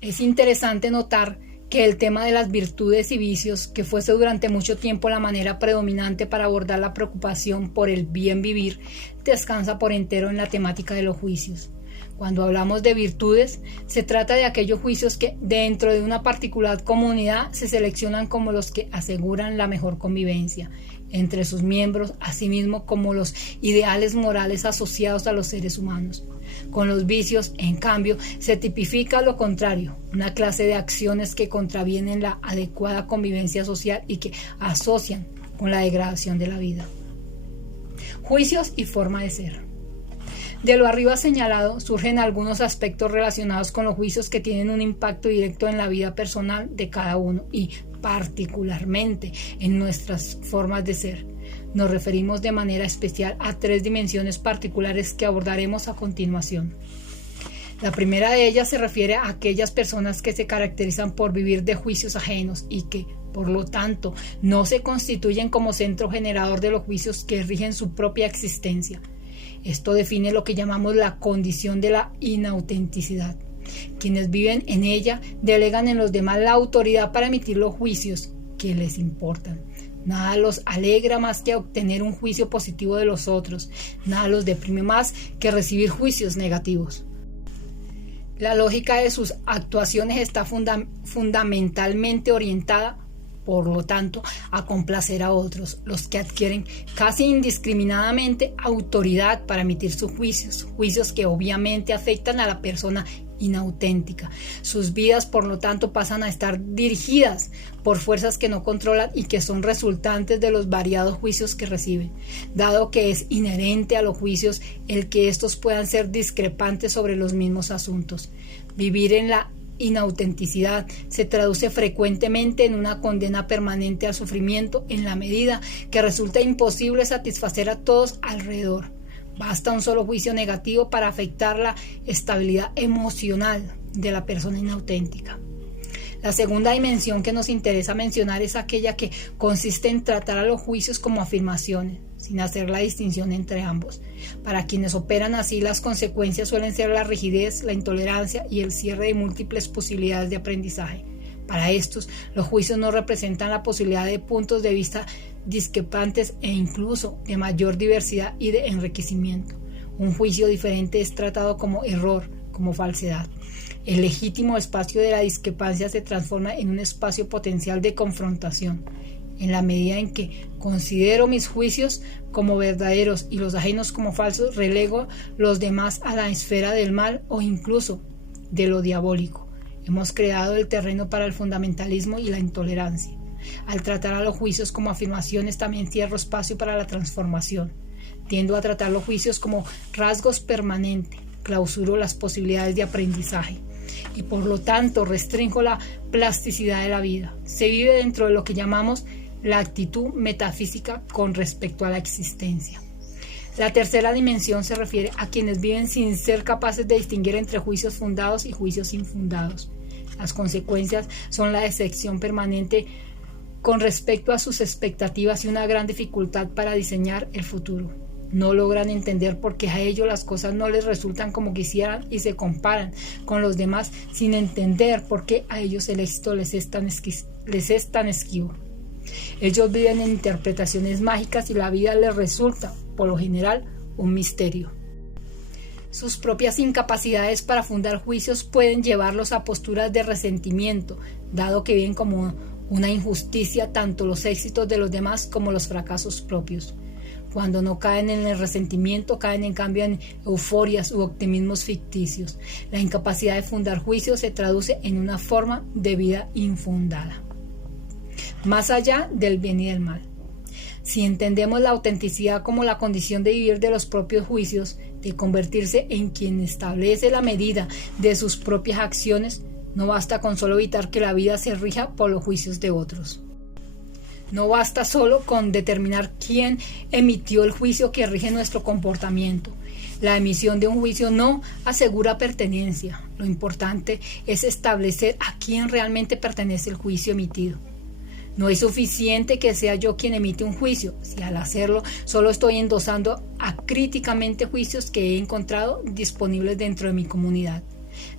Es interesante notar que el tema de las virtudes y vicios, que fuese durante mucho tiempo la manera predominante para abordar la preocupación por el bien vivir, descansa por entero en la temática de los juicios. Cuando hablamos de virtudes, se trata de aquellos juicios que dentro de una particular comunidad se seleccionan como los que aseguran la mejor convivencia entre sus miembros, asimismo como los ideales morales asociados a los seres humanos. Con los vicios, en cambio, se tipifica lo contrario, una clase de acciones que contravienen la adecuada convivencia social y que asocian con la degradación de la vida. Juicios y forma de ser. De lo arriba señalado, surgen algunos aspectos relacionados con los juicios que tienen un impacto directo en la vida personal de cada uno y, particularmente, en nuestras formas de ser. Nos referimos de manera especial a 3 dimensiones particulares que abordaremos a continuación. La primera de ellas se refiere a aquellas personas que se caracterizan por vivir de juicios ajenos y que, por lo tanto, no se constituyen como centro generador de los juicios que rigen su propia existencia. Esto define lo que llamamos la condición de la inautenticidad. Quienes viven en ella delegan en los demás la autoridad para emitir los juicios que les importan. Nada los alegra más que obtener un juicio positivo de los otros. Nada los deprime más que recibir juicios negativos. La lógica de sus actuaciones está fundamentalmente orientada, por lo tanto, a complacer a otros, los que adquieren casi indiscriminadamente autoridad para emitir sus juicios que obviamente afectan a la persona inauténtica. Sus vidas, por lo tanto, pasan a estar dirigidas por fuerzas que no controlan y que son resultantes de los variados juicios que reciben, dado que es inherente a los juicios el que estos puedan ser discrepantes sobre los mismos asuntos. Vivir en la inautenticidad se traduce frecuentemente en una condena permanente al sufrimiento en la medida que resulta imposible satisfacer a todos alrededor. Basta un solo juicio negativo para afectar la estabilidad emocional de la persona inauténtica. La segunda dimensión que nos interesa mencionar es aquella que consiste en tratar a los juicios como afirmaciones, sin hacer la distinción entre ambos. Para quienes operan así, las consecuencias suelen ser la rigidez, la intolerancia y el cierre de múltiples posibilidades de aprendizaje. Para estos, los juicios no representan la posibilidad de puntos de vista discrepantes e incluso de mayor diversidad y de enriquecimiento. Un juicio diferente es tratado como error, como falsedad. El legítimo espacio de la discrepancia se transforma en un espacio potencial de confrontación. En la medida en que considero mis juicios como verdaderos y los ajenos como falsos, relego los demás a la esfera del mal o incluso de lo diabólico. Hemos creado el terreno para el fundamentalismo y la intolerancia. Al tratar a los juicios como afirmaciones, también cierro espacio para la transformación. Tiendo a tratar los juicios como rasgos permanentes, clausuro las posibilidades de aprendizaje y por lo tanto restringo la plasticidad de la vida. Se vive dentro de lo que llamamos la actitud metafísica con respecto a la existencia. La tercera dimensión se refiere a quienes viven sin ser capaces de distinguir entre juicios fundados y juicios infundados. Las consecuencias son la decepción permanente con respecto a sus expectativas y una gran dificultad para diseñar el futuro. No logran entender por qué a ellos las cosas no les resultan como quisieran y se comparan con los demás sin entender por qué a ellos el éxito les es tan esquivo. Ellos viven en interpretaciones mágicas y la vida les resulta, por lo general, un misterio. Sus propias incapacidades para fundar juicios pueden llevarlos a posturas de resentimiento, dado que ven como una injusticia tanto los éxitos de los demás como los fracasos propios. Cuando no caen en el resentimiento, caen en cambio en euforias u optimismos ficticios. La incapacidad de fundar juicios se traduce en una forma de vida infundada. Más allá del bien y del mal. Si entendemos la autenticidad como la condición de vivir de los propios juicios, de convertirse en quien establece la medida de sus propias acciones, no basta con solo evitar que la vida se rija por los juicios de otros. No basta solo con determinar quién emitió el juicio que rige nuestro comportamiento. La emisión de un juicio no asegura pertenencia. Lo importante es establecer a quién realmente pertenece el juicio emitido. No es suficiente que sea yo quien emite un juicio, si al hacerlo solo estoy endosando acríticamente juicios que he encontrado disponibles dentro de mi comunidad.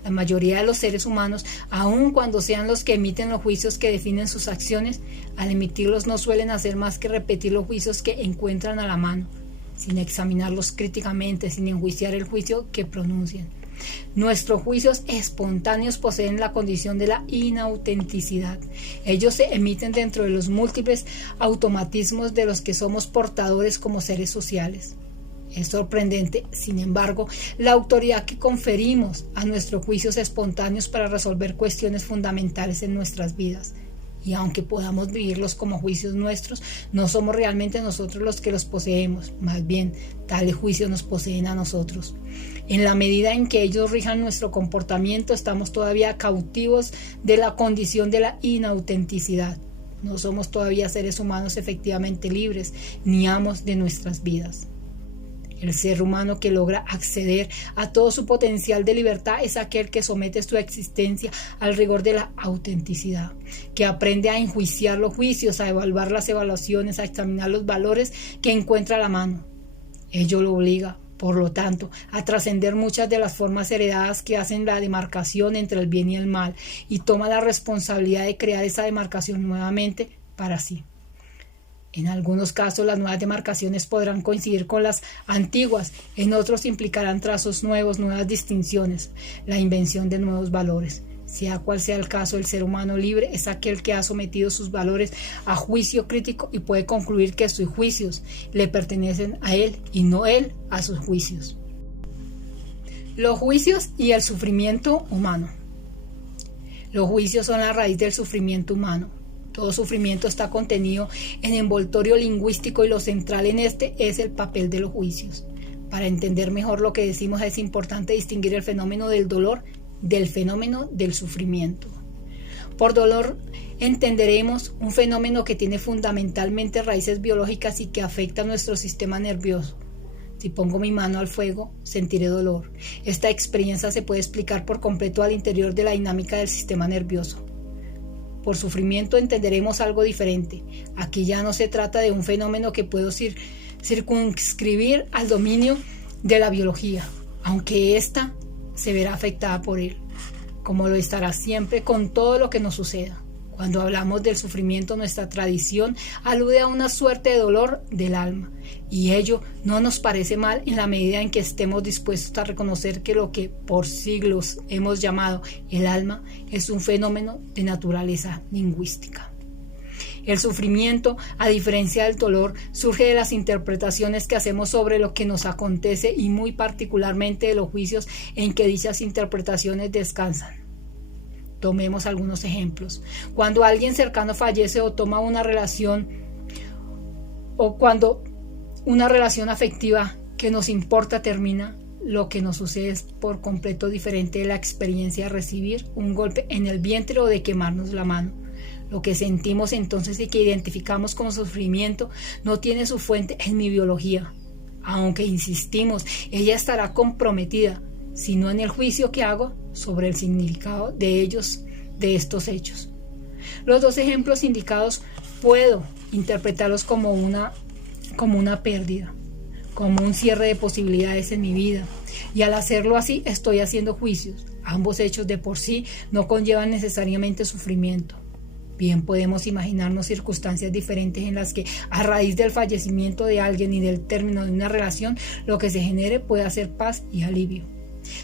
La mayoría de los seres humanos, aun cuando sean los que emiten los juicios que definen sus acciones, al emitirlos no suelen hacer más que repetir los juicios que encuentran a la mano, sin examinarlos críticamente, sin enjuiciar el juicio que pronuncian. Nuestros juicios espontáneos poseen la condición de la inautenticidad. Ellos se emiten dentro de los múltiples automatismos de los que somos portadores como seres sociales. Es sorprendente, sin embargo, la autoridad que conferimos a nuestros juicios espontáneos para resolver cuestiones fundamentales en nuestras vidas. Y aunque podamos vivirlos como juicios nuestros, no somos realmente nosotros los que los poseemos, más bien, tales juicios nos poseen a nosotros. En la medida en que ellos rijan nuestro comportamiento, estamos todavía cautivos de la condición de la inautenticidad. No somos todavía seres humanos efectivamente libres, ni amos de nuestras vidas. El ser humano que logra acceder a todo su potencial de libertad es aquel que somete su existencia al rigor de la autenticidad, que aprende a enjuiciar los juicios, a evaluar las evaluaciones, a examinar los valores que encuentra a la mano. Ello lo obliga, por lo tanto, a trascender muchas de las formas heredadas que hacen la demarcación entre el bien y el mal, y toma la responsabilidad de crear esa demarcación nuevamente para sí. En algunos casos las nuevas demarcaciones podrán coincidir con las antiguas, en otros implicarán trazos nuevos, nuevas distinciones, la invención de nuevos valores. Sea cual sea el caso, el ser humano libre es aquel que ha sometido sus valores a juicio crítico y puede concluir que sus juicios le pertenecen a él y no él a sus juicios. Los juicios y el sufrimiento humano. Los juicios son la raíz del sufrimiento humano. Todo sufrimiento está contenido en envoltorio lingüístico y lo central en este es el papel de los juicios. Para entender mejor lo que decimos es importante distinguir el fenómeno del dolor del fenómeno del sufrimiento. Por dolor entenderemos un fenómeno que tiene fundamentalmente raíces biológicas y que afecta a nuestro sistema nervioso. Si pongo mi mano al fuego, sentiré dolor. Esta experiencia se puede explicar por completo al interior de la dinámica del sistema nervioso. Por sufrimiento entenderemos algo diferente. Aquí ya no se trata de un fenómeno que puedo circunscribir al dominio de la biología, aunque ésta se verá afectada por él, como lo estará siempre con todo lo que nos suceda. Cuando hablamos del sufrimiento, nuestra tradición alude a una suerte de dolor del alma, y ello no nos parece mal en la medida en que estemos dispuestos a reconocer que lo que por siglos hemos llamado el alma es un fenómeno de naturaleza lingüística. El sufrimiento, a diferencia del dolor, surge de las interpretaciones que hacemos sobre lo que nos acontece y muy particularmente de los juicios en que dichas interpretaciones descansan. Tomemos algunos ejemplos. Cuando alguien cercano fallece o toma una relación o cuando una relación afectiva que nos importa termina, lo que nos sucede es por completo diferente de la experiencia de recibir un golpe en el vientre o de quemarnos la mano. Lo que sentimos entonces y que identificamos como sufrimiento no tiene su fuente en mi biología. Aunque insistimos, ella estará comprometida, sino en el juicio que hago sobre el significado de estos hechos. Los dos ejemplos indicados puedo interpretarlos como una pérdida, como un cierre de posibilidades en mi vida, y al hacerlo así estoy haciendo juicios. Ambos hechos de por sí no conllevan necesariamente sufrimiento. Bien podemos imaginarnos circunstancias diferentes en las que a raíz del fallecimiento de alguien y del término de una relación lo que se genere puede ser paz y alivio.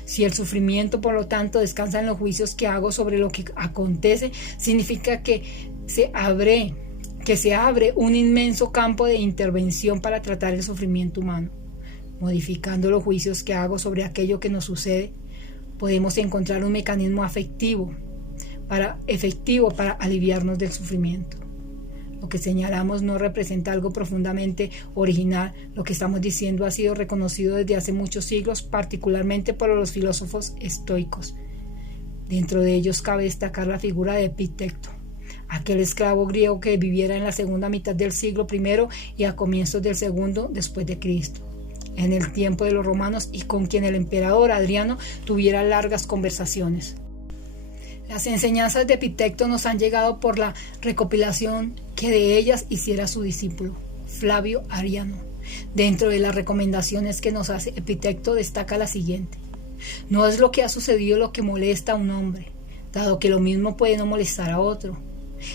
Si el sufrimiento, por lo tanto, descansa en los juicios que hago sobre lo que acontece, significa que se abre un inmenso campo de intervención para tratar el sufrimiento humano. Modificando los juicios que hago sobre aquello que nos sucede, podemos encontrar un mecanismo efectivo para aliviarnos del sufrimiento. Lo que señalamos no representa algo profundamente original. Lo que estamos diciendo ha sido reconocido desde hace muchos siglos, particularmente por los filósofos estoicos. Dentro de ellos cabe destacar la figura de Epicteto, aquel esclavo griego que viviera en la segunda mitad del siglo I y a comienzos del segundo después de Cristo, en el tiempo de los romanos, y con quien el emperador Adriano tuviera largas conversaciones. Las enseñanzas de Epicteto nos han llegado por la recopilación que de ellas hiciera su discípulo, Flavio Arriano. Dentro de las recomendaciones que nos hace Epicteto destaca la siguiente: no es lo que ha sucedido lo que molesta a un hombre, dado que lo mismo puede no molestar a otro.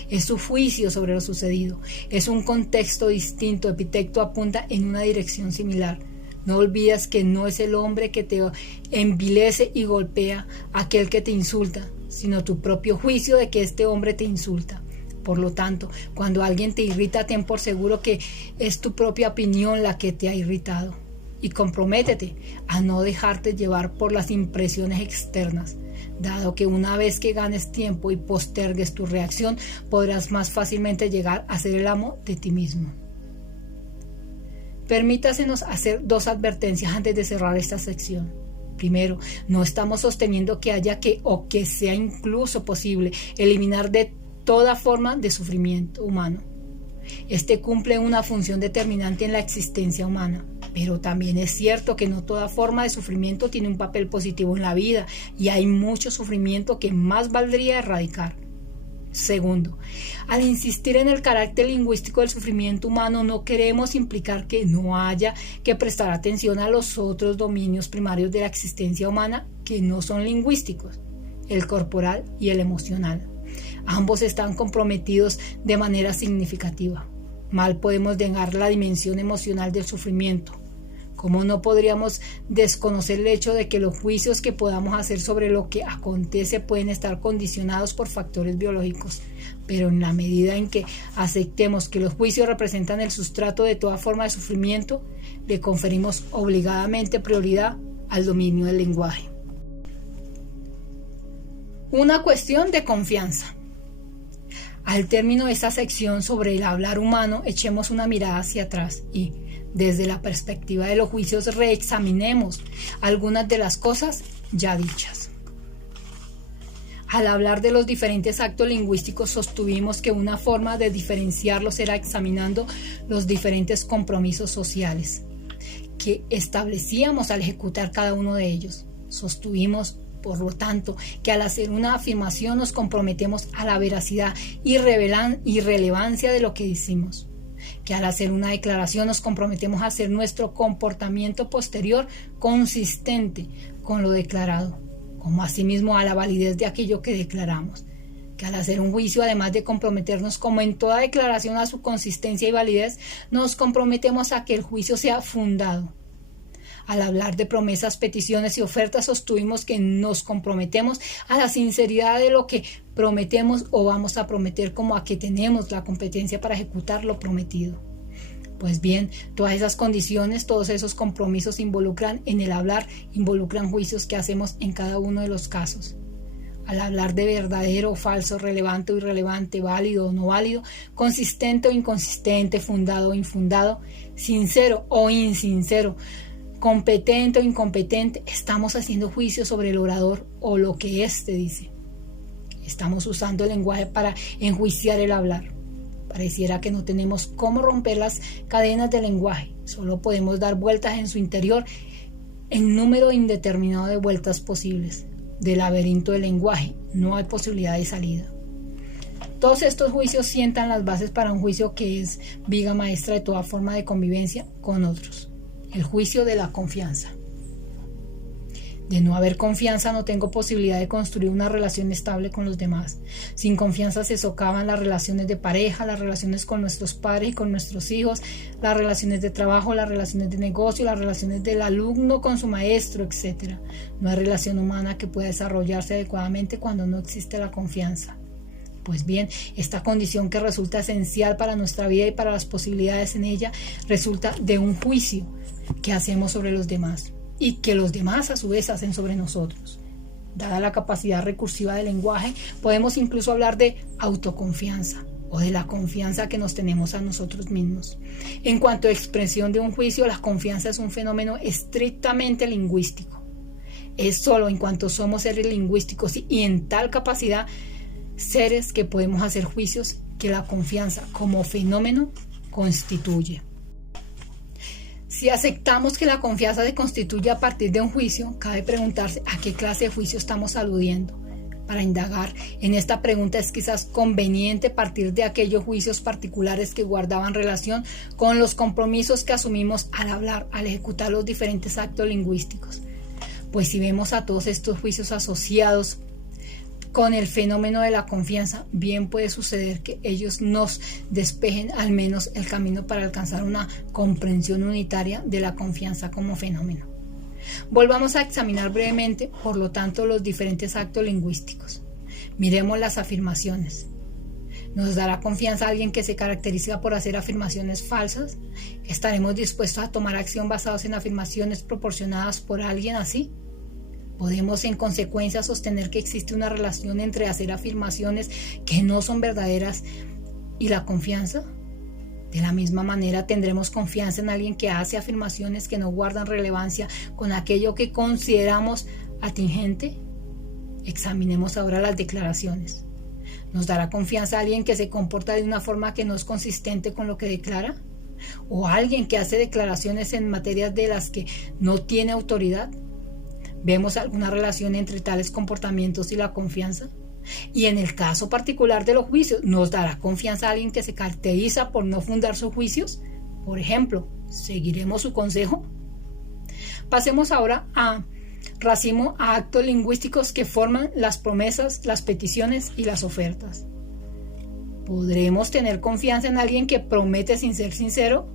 Es su juicio sobre lo sucedido. Es un contexto distinto. Epicteto apunta en una dirección similar. No olvides que no es el hombre que te envilece y golpea aquel que te insulta, sino tu propio juicio de que este hombre te insulta. Por lo tanto, cuando alguien te irrita, ten por seguro que es tu propia opinión la que te ha irritado. Y comprométete a no dejarte llevar por las impresiones externas, dado que una vez que ganes tiempo y postergues tu reacción, podrás más fácilmente llegar a ser el amo de ti mismo. Permítasenos hacer dos advertencias antes de cerrar esta sección. Primero, no estamos sosteniendo que haya o que sea incluso posible eliminar de toda forma de sufrimiento humano. Este cumple una función determinante en la existencia humana, pero también es cierto que no toda forma de sufrimiento tiene un papel positivo en la vida, y hay mucho sufrimiento que más valdría erradicar. Segundo, al insistir en el carácter lingüístico del sufrimiento humano, no queremos implicar que no haya que prestar atención a los otros dominios primarios de la existencia humana que no son lingüísticos, el corporal y el emocional. Ambos están comprometidos de manera significativa. Mal podemos negar la dimensión emocional del sufrimiento. ¿Cómo no podríamos desconocer el hecho de que los juicios que podamos hacer sobre lo que acontece pueden estar condicionados por factores biológicos? Pero en la medida en que aceptemos que los juicios representan el sustrato de toda forma de sufrimiento, le conferimos obligadamente prioridad al dominio del lenguaje. Una cuestión de confianza. Al término de esta sección sobre el hablar humano, echemos una mirada hacia atrás y, desde la perspectiva de los juicios, reexaminemos algunas de las cosas ya dichas. Al hablar de los diferentes actos lingüísticos, sostuvimos que una forma de diferenciarlos era examinando los diferentes compromisos sociales que establecíamos al ejecutar cada uno de ellos. Sostuvimos, por lo tanto, que al hacer una afirmación nos comprometemos a la veracidad y relevancia de lo que decimos, que al hacer una declaración nos comprometemos a hacer nuestro comportamiento posterior consistente con lo declarado, como asimismo a la validez de aquello que declaramos, que al hacer un juicio, además de comprometernos como en toda declaración a su consistencia y validez, nos comprometemos a que el juicio sea fundado. Al hablar de promesas, peticiones y ofertas, sostuvimos que nos comprometemos a la sinceridad de lo que prometemos o vamos a prometer, como a que tenemos la competencia para ejecutar lo prometido. Pues bien, todas esas condiciones, todos esos compromisos involucran juicios que hacemos en cada uno de los casos. Al hablar de verdadero o falso, relevante o irrelevante, válido o no válido, consistente o inconsistente, fundado o infundado, sincero o insincero, competente o incompetente, estamos haciendo juicio sobre el orador o lo que éste dice. Estamos usando el lenguaje para enjuiciar el hablar. Pareciera que no tenemos cómo romper las cadenas del lenguaje. Solo podemos dar vueltas en su interior en número indeterminado de vueltas posibles. Del laberinto del lenguaje no hay posibilidad de salida. Todos estos juicios sientan las bases para un juicio que es viga maestra de toda forma de convivencia con otros. El juicio de la confianza. De no haber confianza no tengo posibilidad de construir una relación estable con los demás. Sin confianza se socavan las relaciones de pareja, las relaciones con nuestros padres y con nuestros hijos, las relaciones de trabajo, las relaciones de negocio, las relaciones del alumno con su maestro, etc. No hay relación humana que pueda desarrollarse adecuadamente cuando no existe la confianza. Pues bien, esta condición que resulta esencial para nuestra vida y para las posibilidades en ella, resulta de un juicio que hacemos sobre los demás y que los demás a su vez hacen sobre nosotros. Dada la capacidad recursiva del lenguaje, podemos incluso hablar de autoconfianza o de la confianza que nos tenemos a nosotros mismos. En cuanto a expresión de un juicio, la confianza es un fenómeno estrictamente lingüístico. Es solo en cuanto somos seres lingüísticos y en tal capacidad seres que podemos hacer juicios que la confianza como fenómeno constituye. Si aceptamos que la confianza se constituye a partir de un juicio, cabe preguntarse a qué clase de juicio estamos aludiendo. Para indagar en esta pregunta es quizás conveniente partir de aquellos juicios particulares que guardaban relación con los compromisos que asumimos al hablar, al ejecutar los diferentes actos lingüísticos. Pues si vemos a todos estos juicios asociados con el fenómeno de la confianza, bien puede suceder que ellos nos despejen al menos el camino para alcanzar una comprensión unitaria de la confianza como fenómeno. Volvamos a examinar brevemente, por lo tanto, los diferentes actos lingüísticos. Miremos las afirmaciones. ¿Nos dará confianza alguien que se caracteriza por hacer afirmaciones falsas? ¿Estaremos dispuestos a tomar acción basados en afirmaciones proporcionadas por alguien así? ¿Podemos en consecuencia sostener que existe una relación entre hacer afirmaciones que no son verdaderas y la confianza? De la misma manera, ¿tendremos confianza en alguien que hace afirmaciones que no guardan relevancia con aquello que consideramos atingente? Examinemos ahora las declaraciones. ¿Nos dará confianza alguien que se comporta de una forma que no es consistente con lo que declara? ¿O alguien que hace declaraciones en materias de las que no tiene autoridad? ¿Vemos alguna relación entre tales comportamientos y la confianza? Y en el caso particular de los juicios, ¿nos dará confianza a alguien que se caracteriza por no fundar sus juicios? Por ejemplo, ¿seguiremos su consejo? Pasemos ahora a racimo a actos lingüísticos que forman las promesas, las peticiones y las ofertas. ¿Podremos tener confianza en alguien que promete sin ser sincero,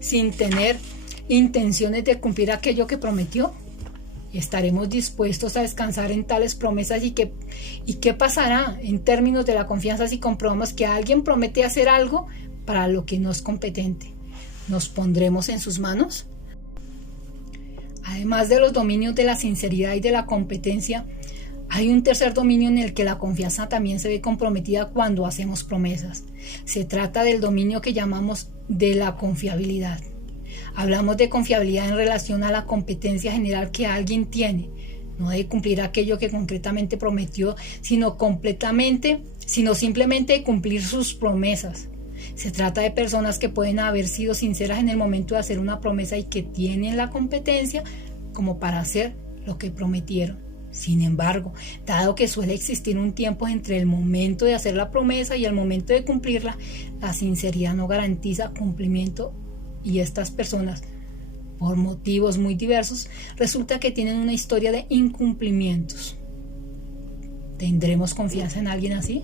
sin tener intenciones de cumplir aquello que prometió? ¿Estaremos dispuestos a descansar en tales promesas y qué pasará en términos de la confianza si comprobamos que alguien promete hacer algo para lo que no es competente? ¿Nos pondremos en sus manos? Además de los dominios de la sinceridad y de la competencia, hay un tercer dominio en el que la confianza también se ve comprometida cuando hacemos promesas. Se trata del dominio que llamamos de la confiabilidad. Hablamos de confiabilidad en relación a la competencia general que alguien tiene, no de cumplir aquello que concretamente prometió, sino simplemente de cumplir sus promesas. Se trata de personas que pueden haber sido sinceras en el momento de hacer una promesa y que tienen la competencia como para hacer lo que prometieron. Sin embargo, dado que suele existir un tiempo entre el momento de hacer la promesa y el momento de cumplirla, la sinceridad no garantiza cumplimiento y estas personas, por motivos muy diversos, resulta que tienen una historia de incumplimientos. ¿Tendremos confianza en alguien así?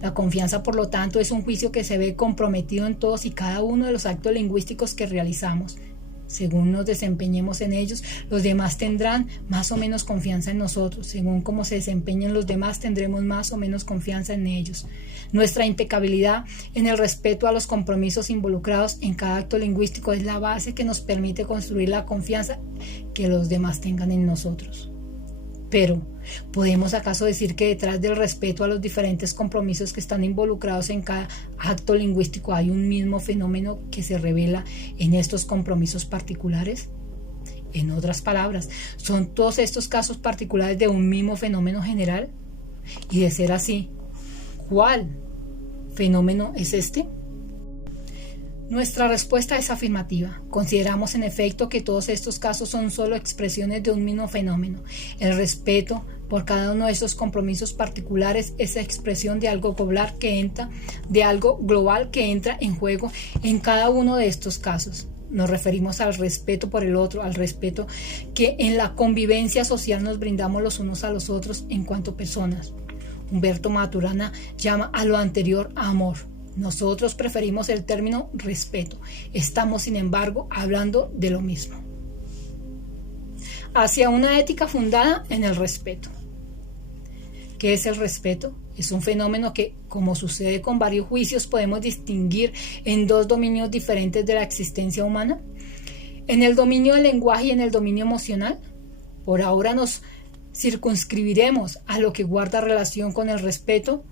La confianza, por lo tanto, es un juicio que se ve comprometido en todos y cada uno de los actos lingüísticos que realizamos. Según nos desempeñemos en ellos, los demás tendrán más o menos confianza en nosotros. Según cómo se desempeñen los demás, tendremos más o menos confianza en ellos. Nuestra impecabilidad en el respeto a los compromisos involucrados en cada acto lingüístico es la base que nos permite construir la confianza que los demás tengan en nosotros. Pero, ¿podemos acaso decir que detrás del respeto a los diferentes compromisos que están involucrados en cada acto lingüístico hay un mismo fenómeno que se revela en estos compromisos particulares? En otras palabras, ¿son todos estos casos particulares de un mismo fenómeno general? Y de ser así, ¿cuál fenómeno es este? Nuestra respuesta es afirmativa. Consideramos en efecto que todos estos casos son solo expresiones de un mismo fenómeno. El respeto por cada uno de estos compromisos particulares es expresión de algo global que entra en juego en cada uno de estos casos. Nos referimos al respeto por el otro, al respeto que en la convivencia social nos brindamos los unos a los otros en cuanto personas. Humberto Maturana llama a lo anterior amor. Nosotros preferimos el término respeto. Estamos, sin embargo, hablando de lo mismo. Hacia una ética fundada en el respeto. ¿Qué es el respeto? Es un fenómeno que, como sucede con varios juicios, podemos distinguir en dos dominios diferentes de la existencia humana. En el dominio del lenguaje y en el dominio emocional. Por ahora nos circunscribiremos a lo que guarda relación con el respeto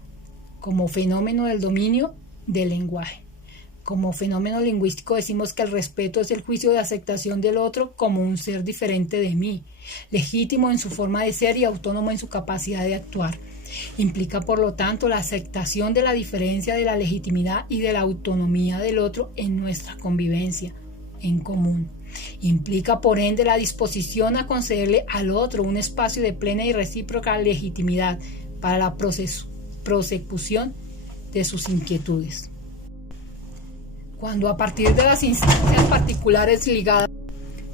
como fenómeno del dominio del lenguaje. Como fenómeno lingüístico decimos que el respeto es el juicio de aceptación del otro como un ser diferente de mí, legítimo en su forma de ser y autónomo en su capacidad de actuar. Implica, por lo tanto, la aceptación de la diferencia, de la legitimidad y de la autonomía del otro en nuestra convivencia en común. Implica, por ende, la disposición a concederle al otro un espacio de plena y recíproca legitimidad para la prosecución de sus inquietudes. Cuando a partir de las instancias particulares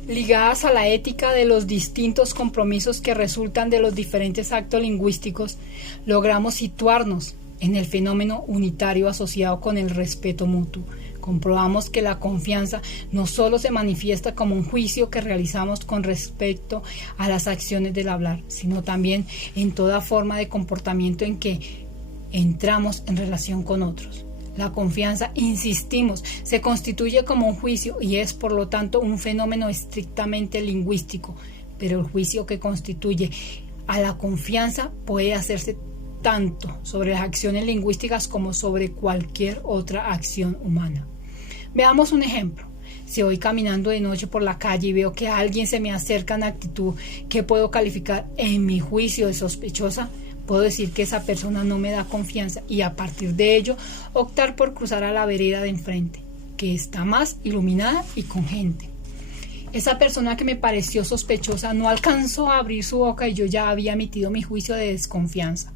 ligadas a la ética de los distintos compromisos que resultan de los diferentes actos lingüísticos, logramos situarnos en el fenómeno unitario asociado con el respeto mutuo, comprobamos que la confianza no solo se manifiesta como un juicio que realizamos con respecto a las acciones del hablar, sino también en toda forma de comportamiento en que entramos en relación con otros. La confianza, insistimos, se constituye como un juicio y es por lo tanto un fenómeno estrictamente lingüístico, pero el juicio que constituye a la confianza puede hacerse tanto sobre las acciones lingüísticas como sobre cualquier otra acción humana. Veamos un ejemplo. Si voy caminando de noche por la calle y veo que alguien se me acerca en actitud que puedo calificar en mi juicio de sospechosa, puedo decir que esa persona no me da confianza y a partir de ello optar por cruzar a la vereda de enfrente, que está más iluminada y con gente. Esa persona que me pareció sospechosa no alcanzó a abrir su boca y yo ya había emitido mi juicio de desconfianza.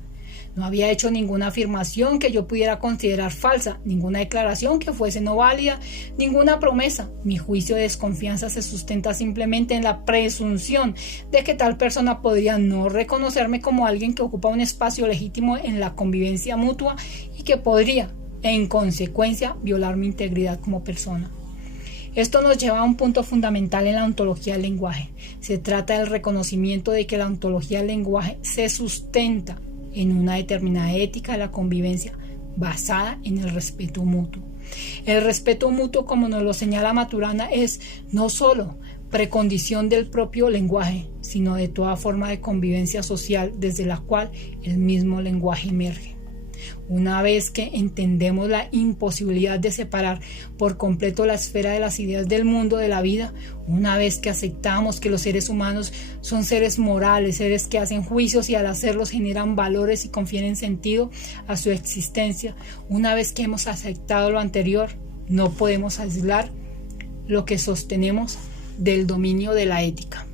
No había hecho ninguna afirmación que yo pudiera considerar falsa, ninguna declaración que fuese no válida, ninguna promesa. Mi juicio de desconfianza se sustenta simplemente en la presunción de que tal persona podría no reconocerme como alguien que ocupa un espacio legítimo en la convivencia mutua y que podría, en consecuencia, violar mi integridad como persona. Esto nos lleva a un punto fundamental en la ontología del lenguaje. Se trata del reconocimiento de que la ontología del lenguaje se sustenta en una determinada ética de la convivencia basada en el respeto mutuo. El respeto mutuo, como nos lo señala Maturana, es no solo precondición del propio lenguaje, sino de toda forma de convivencia social desde la cual el mismo lenguaje emerge. Una vez que entendemos la imposibilidad de separar por completo la esfera de las ideas del mundo de la vida, una vez que aceptamos que los seres humanos son seres morales, seres que hacen juicios y al hacerlos generan valores y confieren sentido a su existencia, una vez que hemos aceptado lo anterior, no podemos aislar lo que sostenemos del dominio de la ética.